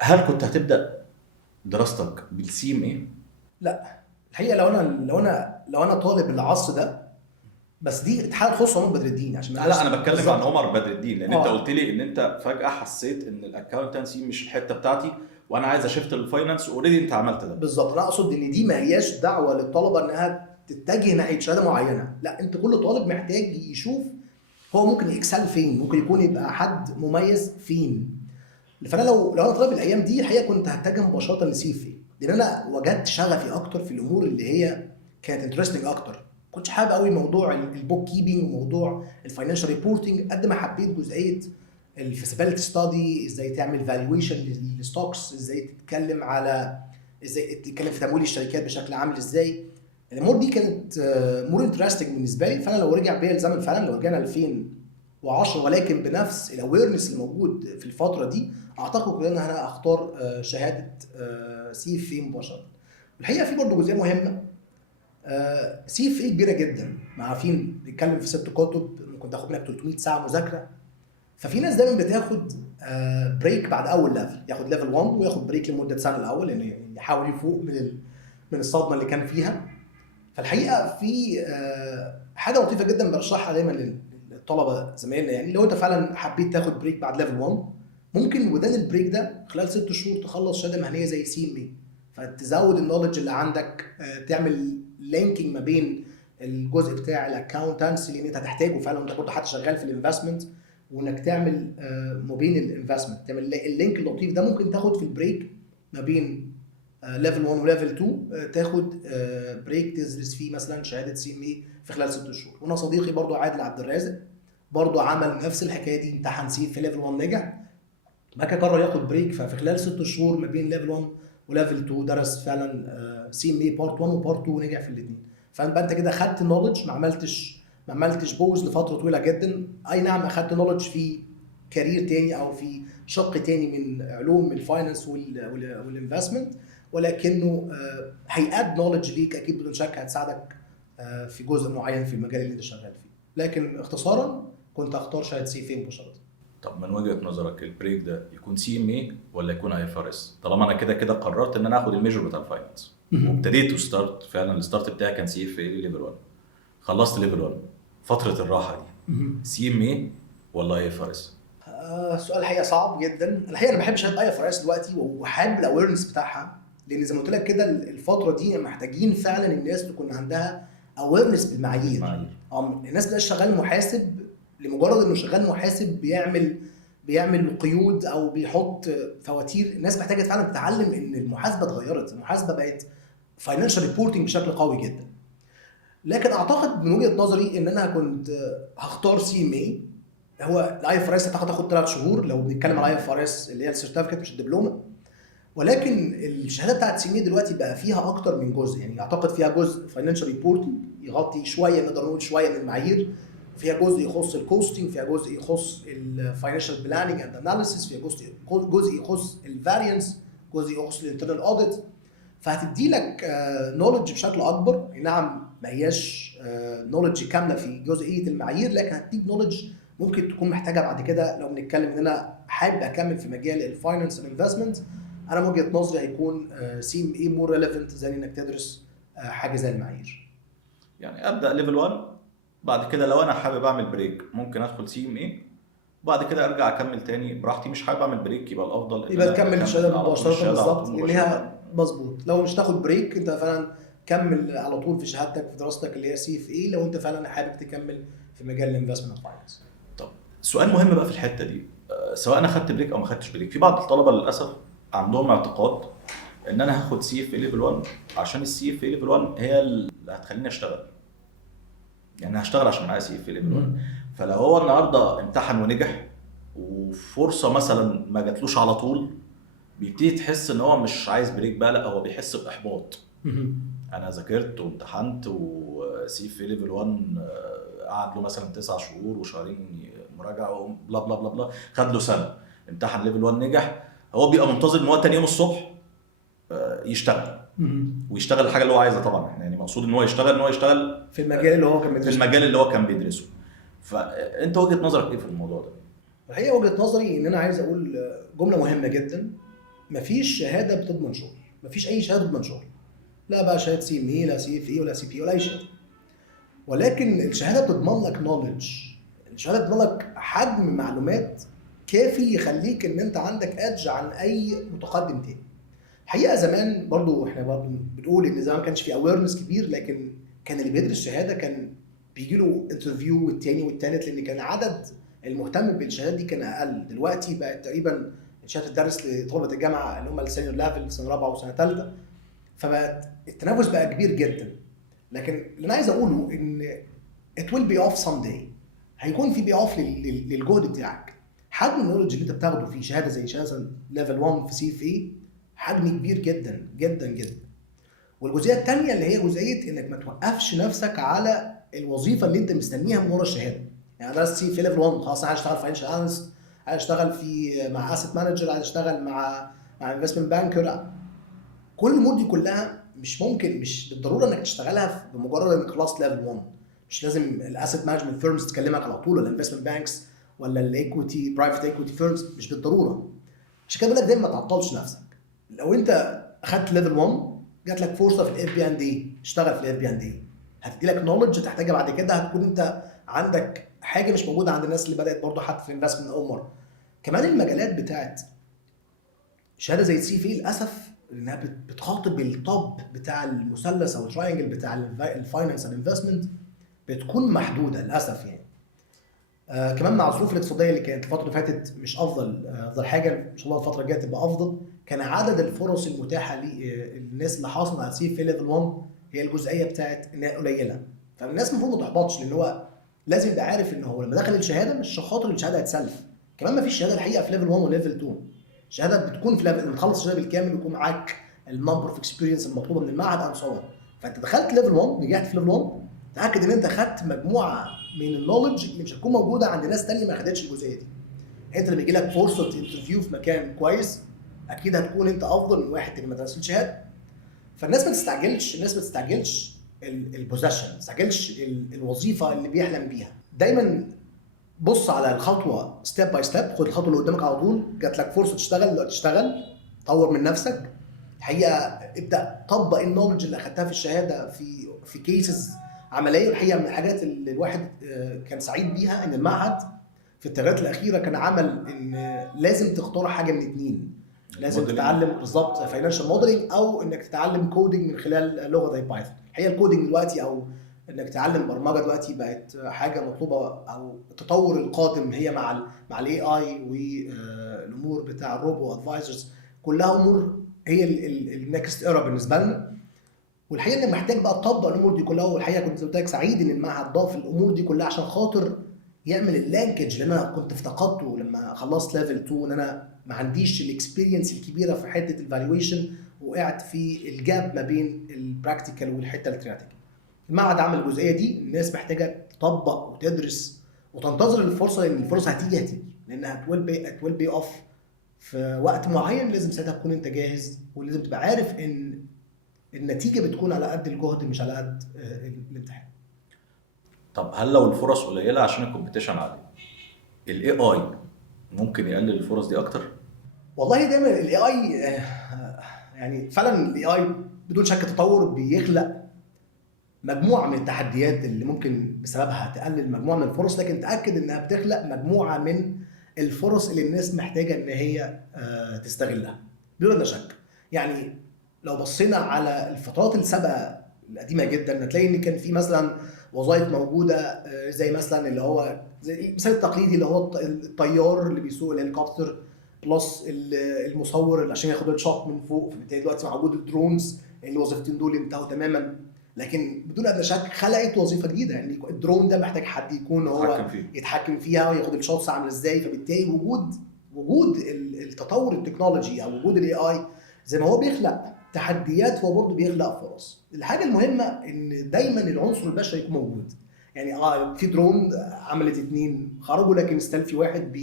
هل كنت هتبدا دراستك بالسي ام اي؟ لا الحقيقه لو انا طالب العصر ده، بس دي اتحاد خاص عمر بدر الدين عشان لا انا بتكلم عن عمر بدر الدين، لان انت آه. قلت لي ان انت فجاه حسيت ان الاكاونتنسي مش الحته بتاعتي وانا عايز اشفت للفاينانس، اوريدي انت عملت ده. بالظبط، انا اقصد ان دي ما هياش دعوه للطلبه انها تتجه ناحيه شهاده معينه، لا انت كل طالب محتاج يشوف هو ممكن يكسل فين، ممكن يكون يبقى حد مميز فين. فانا لو انا طالب الايام دي الحقيقه كنت هتجه مباشره لسي في، لان انا وجدت شغفي اكتر في الامور اللي هي كانت انترستنج اكتر. كنتش حابب قوي موضوع البوك كيبنج وموضوع الفاينانشال ريبورتنج قد ما حبيت جزئيه الفيزيبيليتي ستادي، ازاي تعمل فالويشن للستوكس، ازاي تتكلم في تمويل الشركات بشكل عامل ازاي. الامور دي كانت مور انترستنج بالنسبه لي. فانا لو رجع بيا الزمن فعلا، لو رجعنا 2010 ولكن بنفس الاويرنس اللي موجود في الفتره دي، اعتقد ان انا اختار شهاده سي اف اي مباشره. الحقيقه في برضه جزئيه مهمه، سي اف اي كبيره جدا، عارفين بنتكلم في 6 كتب، ممكن تاخد منك 300 ساعه مذاكره. ففي ناس دايما بتاخد بريك بعد اول ليفل، ياخد ليفل 1 وياخد بريك لمده سنه الاول لان يحاول يفوق من الصدمه اللي كان فيها. فالحقيقه في حاجه لطيفه جدا برشحها دايما للطلبه زمايلنا، يعني لو انت فعلا حبيت تاخد بريك بعد ليفل 1، ممكن بدل البريك ده خلال 6 شهور تخلص شهاده مهنيه زي سي ام اي، فتزود النولج اللي عندك، تعمل لينكينج ما بين الجزء بتاع الاكاونتنسي اللي انت هتحتاجه فعلا، وانت برضه حد شغال في الانفستمنت، وانك تعمل ما بين الانفستمنت، تعمل اللينك اللطيف ده. ممكن تاخد في البريك ما بين ليفل 1 وليفل 2 تاخد بريك تدرس فيه مثلا شهاده سي ام اي في خلال 6 شهور. وانا صديقي برضو عادل عبد الرازق برضو عمل نفس الحكايه دي، امتحن سي في ليفل 1 نجح، ما كان قرر ياخد بريك، ففي خلال 6 شهور ما بين ليفل 1 وليفل 2 درس فعلا سي ام اي بارت 1 وبارت 2 ونجح في الاثنين. فانت كده خدت نولج، ما عملتش بوز لفتره طويله جدا. اي نعم اخدت نولج في كارير تاني او في شق تاني من علوم الفاينانس والانفستمنت، ولكنه هيأد نولج ليك اكيد بدون شك، هتساعدك في جزء معين في المجال اللي انت شغال فيه. لكن اختصارا كنت اختار شهاده سي في مباشره. طب من وجهة نظرك البريك ده يكون سي ام اي ولا يكون اي اف ار اس؟ طالما انا كده كده قررت ان انا اخد الميجر بتاع الفاينانس وابتديت ستارت، فعلا الستارت بتاعي كان سي اف اي ليفل 1، خلصت ليفل 1، فترة الراحة دي سي ام اي ولا اي اف ار اس؟ سؤال الحقيقه صعب جدا. الحقيقه انا بحب شهاده اي اف ار اس دلوقتي وحابب الاويرنس بتاعها، لان زي ما قلت لك كده الفتره دي محتاجين فعلا الناس تكون عندها اويرنس بالمعايير. الناس بقى شغال محاسب لمجرد انه شغال محاسب بيعمل قيود او بيحط فواتير. الناس محتاجه فعلا تتعلم ان المحاسبه اتغيرت، المحاسبه بقت فاينانشال ريبورتنج بشكل قوي جدا. لكن اعتقد من وجهه نظري ان انا كنت هختار سي ام اي. هو الاي اف ار اس هتاخد 3 شهور لو بنتكلم على الاي اف ار اس اللي هي السيرتيفيكت مش الدبلومه، ولكن الشهاده بتاعت سي ام اي دلوقتي بقى فيها اكتر من جزء. يعني اعتقد فيها جزء فاينانشال ريبورتنج يغطي شويه، نقدر نقول شويه من المعايير، فيها جزء يخص الكوستنج، فيها جزء يخص الفاينانشال بلاننج اند اناليسيس، فيها جزء يخص الفاريانس، جزء يخص الانترنال اوديت. فهتدي لك نولج بشكل اكبر. نعم ما هياش نولج كامله في جزئيه المعايير، لكن هتديك نولج ممكن تكون محتاجها بعد كده. لو بنتكلم ان انا حابب اكمل في مجال الفاينانس والانفستمنت، انا من وجهه نظري هيكون سي ام اي مور ريليفنت زي انك تدرس حاجه زي المعايير. يعني ابدا ليفل 1، بعد كده لو انا حابب اعمل بريك ممكن ادخل سي ام اي، بعد كده ارجع اكمل تاني براحتي. مش حابب اعمل بريك يبقى الافضل ان يبقى انا تكمل اكمل الشهاده على طول مباشره الشهاده على طول بالظبط، اللي مباشره. هي مظبوط. لو مش تاخد بريك انت فعلا كمل على طول في شهادتك في دراستك اللي هي سي اف اي، لو انت فعلا حابب تكمل في مجال الانفستمنت فاينانس. طب سؤال مهم بقى في الحته دي، سواء انا خدت بريك او ما خدتش بريك، في بعض الطلبه للاسف عندهم اعتقاد ان انا هاخد سي اف اي ليفل 1 عشان السي اف اي ليفل 1 هي اللي هتخليني اشتغل، يعني انا هشتغل عشان معايا سي اف اي ليفل 1. فلو هو النهارده امتحن ونجح وفرصه مثلا ما جاتلوش على طول، بيبتدي تحس ان هو مش عايز بريك بقى، لا هو بيحس باحباط. انا ذاكرت وامتحنت وسي اف اي ليفل 1 قعد له مثلا 9 شهور وشهرين مراجعه بلا بلا بلا بلا، خد له سنه امتحن ليفل 1 نجح، هو بيبقى منتظر ان هو تاني يوم الصبح يشتغل ويشتغل الحاجه اللي هو عايزها. طبعا يعني مقصود ان هو يشتغل في المجال اللي هو كان في بيدرسه. المجال اللي هو كان بيدرسه. فانت وجهه نظرك ايه في الموضوع ده؟ الحقيقه وجهه نظري ان انا عايز اقول جمله مهمه جدا: مفيش شهاده بتضمن شغل، مفيش اي شهاده بتضمن شغل، لا بقى شهاده سي ام اي لا سي اف اي ولا سي بي ولا اي شهاده. ولكن الشهاده بتضمن لك نوليدج، الشهاده بتضمن لك حجم معلومات كافي يخليك ان انت عندك ادج عن اي متقدم تاني. الحقيقه زمان برضو احنا برضو بنقول ان زمان ما كانش في اويرنس كبير، لكن كان اللي بيدرس شهاده كان بيجي له انترفيو والتاني والتالت، لان كان عدد المهتم بالشهادات دي كان اقل. دلوقتي بقت تقريبا الشهاده تدرس لطلبه الجامعه اللي هم السينيور ليفل سنه رابعه وسنه ثالثه، فبقت التنافس بقى كبير جدا. لكن اللي انا عايز اقوله ان it will be off someday، هيكون في بي اوف للجهد بتاعك. حجم النولج اللي انت بتاخده في شهاده زي شهاده ليفل 1 في سي اف اي حجم كبير جدا جدا جدا. والجزئيه الثانيه اللي هي جزئيه انك ما توقفش نفسك على الوظيفه اللي انت مستنيها من ورا الشهاده. يعني درست سي في ليفل 1 خلاص عايز اشتغل فاينانشال اناليست، عايز اشتغل مع اسيت مانجر، عايز اشتغل مع انفستمنت بانكر. كل الامور دي كلها مش بالضروره انك تشتغلها بمجرد انك خلاص ليفل 1. مش لازم الاسيت مانجمنت فيرمز تكلمك على طول، ولا الانفستمنت بانكس، ولا الايكويتي برايفت ايكويتي فيرمز، مش بالضروره. عشان كده بقول لك دايما ما تعطلش نفسك. لو انت اخدت ليفل 1 جات لك فرصه في الاف بي اند اي، اشتغل في الاف بي اند اي، هتدي لك نولج تحتاجها بعد كده. هتكون انت عندك حاجه مش موجوده عند الناس اللي بدات برضه حتى في الانفستمنت اول مره. كمان المجالات بتاعت شهاده زي سي في للاسف انها بتخاطب التوب بتاع المثلث او التراينجل بتاع الفاينانس اند انفستمنت، بتكون محدوده للاسف يعني. كمان مع الظروف الاقتصاديه اللي كانت الفتره اللي فاتت مش افضل حاجه، ان شاء الله الفتره الجايه تبقى افضل. كان عدد الفرص المتاحه للناس اللي حاصله على سي في ليفل 1 هي الجزئيه بتاعت انها قليله. فالناس المفروض ما تحبطش، لان هو لازم يبقى عارف ان هو لما دخل الشهاده مش عشان خاطر الشهاده هتسلف. كمان ما فيش شهاده الحقيقه في ليفل 1 وليفل 2. الشهاده بتكون في ليفل، بتخلص الشهاده بالكامل ويكون معاك النمبر اوف اكسبيرينس المطلوبه من المعهد اند سو. فانت دخلت ليفل 1، نجحت في ليفل 1، تاكد ان انت خدت مجموعه من النولج اللي مش هتكون موجوده عند ناس تانية ما خدتش الجزئيه دي. انت لما يجي لك فرصه انترفيو في مكان كويس اكيد هتكون انت افضل من واحد اللي ما درسش شهاده. فالناس ما تستعجلش، البوزيشن، ما تستعجلش الوظيفه اللي بيحلم بيها. دايما بص على الخطوه ستيب باي ستيب، خد الخطوه اللي قدامك على طول. جات لك فرصه تشتغل، لا تشتغل، طور من نفسك. الحقيقه ابدا طبق النولج اللي اخدتها في الشهاده في كيسز عمليه. الحقيقه من الحاجات اللي الواحد كان سعيد بيها ان المعهد في التغييرات الاخيره كان عمل ان لازم تختار حاجه من اتنين. لازم تتعلم بالظبط فاينانشال موديلنج او انك تتعلم كودنج من خلال لغه زي بايثون. الحقيقه الكودنج دلوقتي او انك تتعلم برمجه دلوقتي بقت حاجه مطلوبه، او التطور القادم هي مع الاي اي والامور بتاع الروبو ادفايزرز، كلها امور هي النكست ايرا بالنسبه لنا. والحقيقه انك محتاج بقى تطبق الامور دي كلها. والحقيقه كنت قلت لك سعيد ان المعهد ضاف الامور دي كلها عشان خاطر يعمل اللانكج اللي انا كنت افتقدته لما خلصت ليفل 2، ان انا ما عنديش الاكسبيرينس الكبيره في حته الفالويشن، وقعت في الجاب ما بين البراكتيكال والحته الثيوريتيكال. المعهد عمل الجزئيه دي. الناس محتاجه تطبق وتدرس وتنتظر الفرصه، لان الفرصه هتيجي لانها ويل بي اوف في وقت معين. لازم ساعتها تكون انت جاهز، ولازم تبقى عارف ان النتيجه بتكون على قد الجهد مش على قد الامتحان. طب هل لو الفرص قليله عشان الكومبيتيشن عالي، الاي اي ممكن يقلل الفرص دي اكتر؟ والله دايما الاي اي يعني فعلا الاي اي بدون شك تطور بيخلق مجموعه من التحديات اللي ممكن بسببها تقلل مجموعه من الفرص، لكن تاكد انها بتخلق مجموعه من الفرص اللي الناس محتاجه ان هي تستغلها بدون شك. يعني لو بصينا على الفترات السابقه القديمه جدا هتلاقي ان كان في مثلا وظائف موجوده زي مثلا اللي هو زي المثال التقليدي اللي هو الطيار اللي بيسوق الهليكوبتر، بلس المصور اللي عشان ياخد الشوت من فوق. فبالتالي دلوقتي موجود الدرونز، الوظيفتين دول انتهوا تماما. لكن بدون ادنى شك خلقت وظيفه جديده. يعني الدرون ده محتاج حد يكون هو يتحكم فيها وياخد الشوتس عامله ازاي. فبالتالي وجود التطور التكنولوجي او وجود الاي اي زي ما هو بيخلق تحديات، هو برضه بيخلق فرص. الحاجه المهمه ان دايما العنصر البشري يكون موجود. يعني في درون عملت 2 خرجوا، لكن ستيل في واحد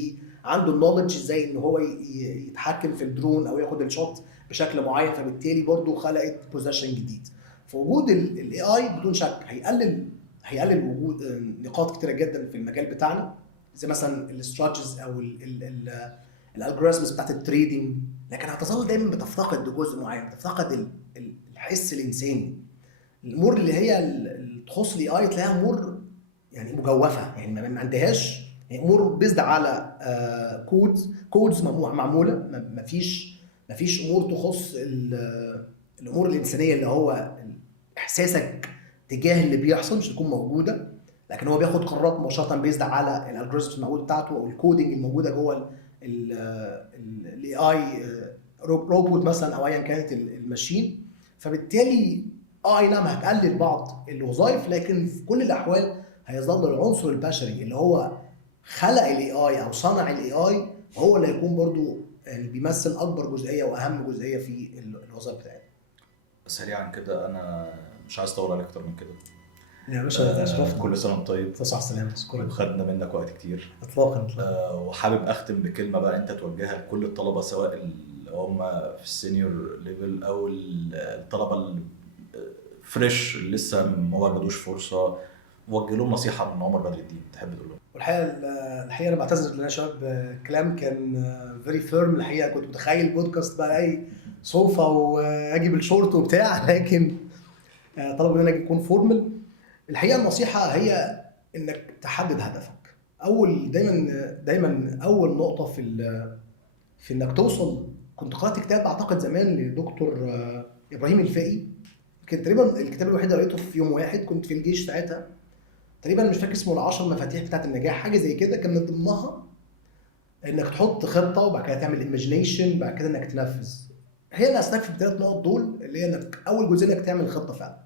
عنده النولج ازاي ان هو يتحكم في الدرون او ياخد الشوت بشكل معين. فبالتالي برضه خلقت بوزيشن جديد. فوجود الاي اي بدون شك هيقلل وجود نقاط كتيره جدا في المجال بتاعنا، زي مثلا الاستراتيجيز او الالجوريزمز بتاعت التريدنج. لكن هتظل دايما بتفتقد جزء معين، بتفتقد الحس الانساني. الامور اللي هي اللي تخص الاي اي تلاقيها امور يعني مجوفه، يعني ما عندهاش امور بيزد على كودز معموله. ما فيش امور تخص الامور الانسانيه اللي هو احساسك تجاه اللي بيحصل مش تكون موجوده. لكن هو بياخد قرارات مباشره بيزد على الالجوريزمز الموجوده بتاعته او الكودنج الموجوده جوه الاي اي روبوت مثلا او ايا كانت الماشين. فبالتالي اي نعم هتقلل بعض الوظائف، لكن في كل الاحوال هيظل العنصر البشري اللي هو خلق الاي اي او صنع الاي اي هو اللي هيكون برضو يعني بيمثل اكبر جزئيه واهم جزئيه في الوظائف بتاعتنا. سريعا كده، انا مش عايز اطول عليك اكتر من كده يا باشا اشرفنا. كل سنه وانت طيب. تصح السلامه. اشكرك. وخدنا منك وقت كتير اطلاقا. وحابب اختم بكلمه بقى انت توجهها لكل الطلبه، سواء اللي هم في السينيور ليفل او الطلبه الفريش اللي لسه ما وجدوش فرصه. وجه لهم نصيحه من عمر بدر الدين تحب تقول لهم؟ الحقيقه انا بعتذر لان شباب كلام كان فيري فيرم. الحقيقه كنت متخيل بودكاست بقى اي صوفه واجي بالشورت وبتاع، لكن طلب منك يكون فورمال. الحقيقه النصيحه هي انك تحدد هدفك. دايما اول نقطه في انك توصل. كنت قرات كتاب اعتقد زمان لدكتور ابراهيم الفقي، كان تقريبا الكتاب الوحيد اللي قريته في يوم واحد. كنت في الجيش ساعتها، تقريبا مش فاكر اسمه ال10 مفاتيح بتاعت النجاح حاجه زي كده. كان من ضمنها انك تحط خطه وبعد كده تعمل ايماجينيشن بعد كده انك تنفذ. هي اللي هستكفي ب3 نقط دول، اللي هي انك اول جزء انك تعمل خطه فعلا.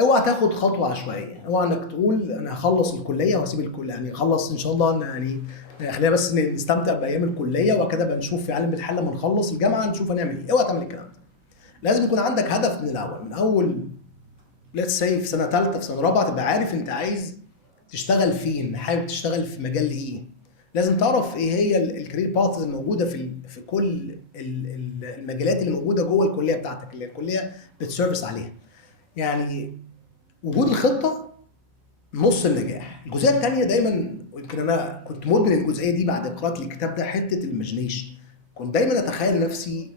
اوعى تاخد خطوه عشوائيه. اوعى انك تقول انا هخلص الكليه وهسيب الكليه، يعني اخلص ان شاء الله، يعني خلينا بس نستمتع بايام الكليه وكده بنشوف في عالم الحل لما نخلص الجامعه نشوف هنعمل ايه. اوعى تعمل الكلام ده. لازم يكون عندك هدف من الاول، من اول ليتس سي في سنه ثالثه في سنه رابعه تبقى عارف انت عايز تشتغل فين، حابب تشتغل في مجال ايه. لازم تعرف ايه هي الكارير باث الموجوده في كل المجالات اللي موجوده جوه الكليه بتاعتك اللي الكليه بتسيرفيس عليها. يعني وجود الخطه نص النجاح. الجزئيه الثانيه دايما، ويمكن انا كنت مدمن الجزئيه دي بعد قراءه الكتاب ده، حته الايماجينيشن. كنت دايما اتخيل نفسي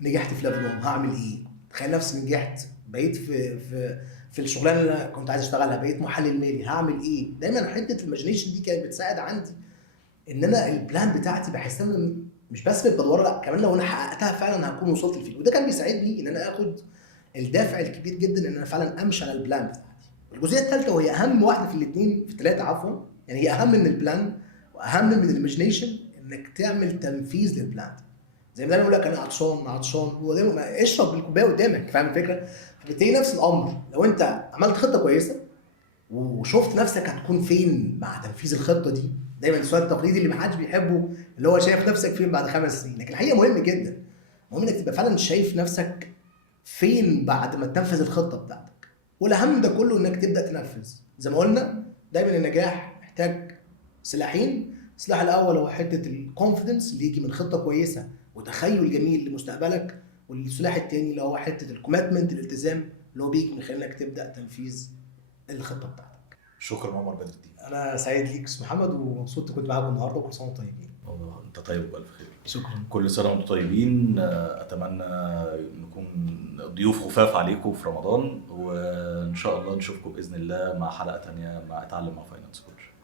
نجحت في ليفل 1 هعمل ايه، تخيل نفسي نجحت بقيت في الشغلانه اللي انا كنت عايز اشتغلها، بقيت محلل مالي هعمل ايه. دايما حته الايماجينيشن دي كانت بتساعد عندي ان انا البلان بتاعتي بحس ان مش بس بالدوره، لا كمان لو انا حققتها فعلا هكون وصلت لفين. وده كان بيساعدني ان انا اخد الدافع الكبير جدا ان انا فعلا امشي على البلان بتاعتي. الجزئيه الثالثه وهي اهم واحده في الاثنين في الثلاثه عفوا، يعني هي اهم من البلان واهم من الايماجينيشن، انك تعمل تنفيذ للبلان. زي ما دايما بقول لك انا عطشان، هو دايما اشرب الكوبايه قدامك، فاهم الفكره؟ فبالتالي نفس الامر، لو انت عملت خطه كويسه وشفت نفسك هتكون فين مع تنفيذ الخطه دي. دايما السؤال التقليدي اللي محدش بيحبه اللي هو شايف نفسك فين بعد 5 سنين، لكن الحقيقه مهم جدا، مهم انك تبقى فعلا شايف نفسك فين بعد ما تنفذ الخطه بتاعتك. والاهم ده كله انك تبدا تنفذ. زي ما قلنا دايما النجاح محتاج سلاحين. السلاح الاول هو حته الكونفيدنس اللي يجي من خطه كويسه وتخيل جميل لمستقبلك، والسلاح الثاني اللي هو حته الكوميتمنت الالتزام اللي هو بيجي من خلال انك تبدا تنفيذ الخطه بتاعتك. شكرا عمر بدر الدين. انا سعيد ليك استاذ محمد ومبسوط كنت معاكم النهارده، وكل سنه وانتم طيبين. انت طيب والف خير. شكرا. كل سنه وانتم طيبين. اتمنى نكون ضيوف خفاف عليكم في رمضان، وان شاء الله نشوفكم باذن الله مع حلقه تانية مع اتعلم مع فاينانس كوتش.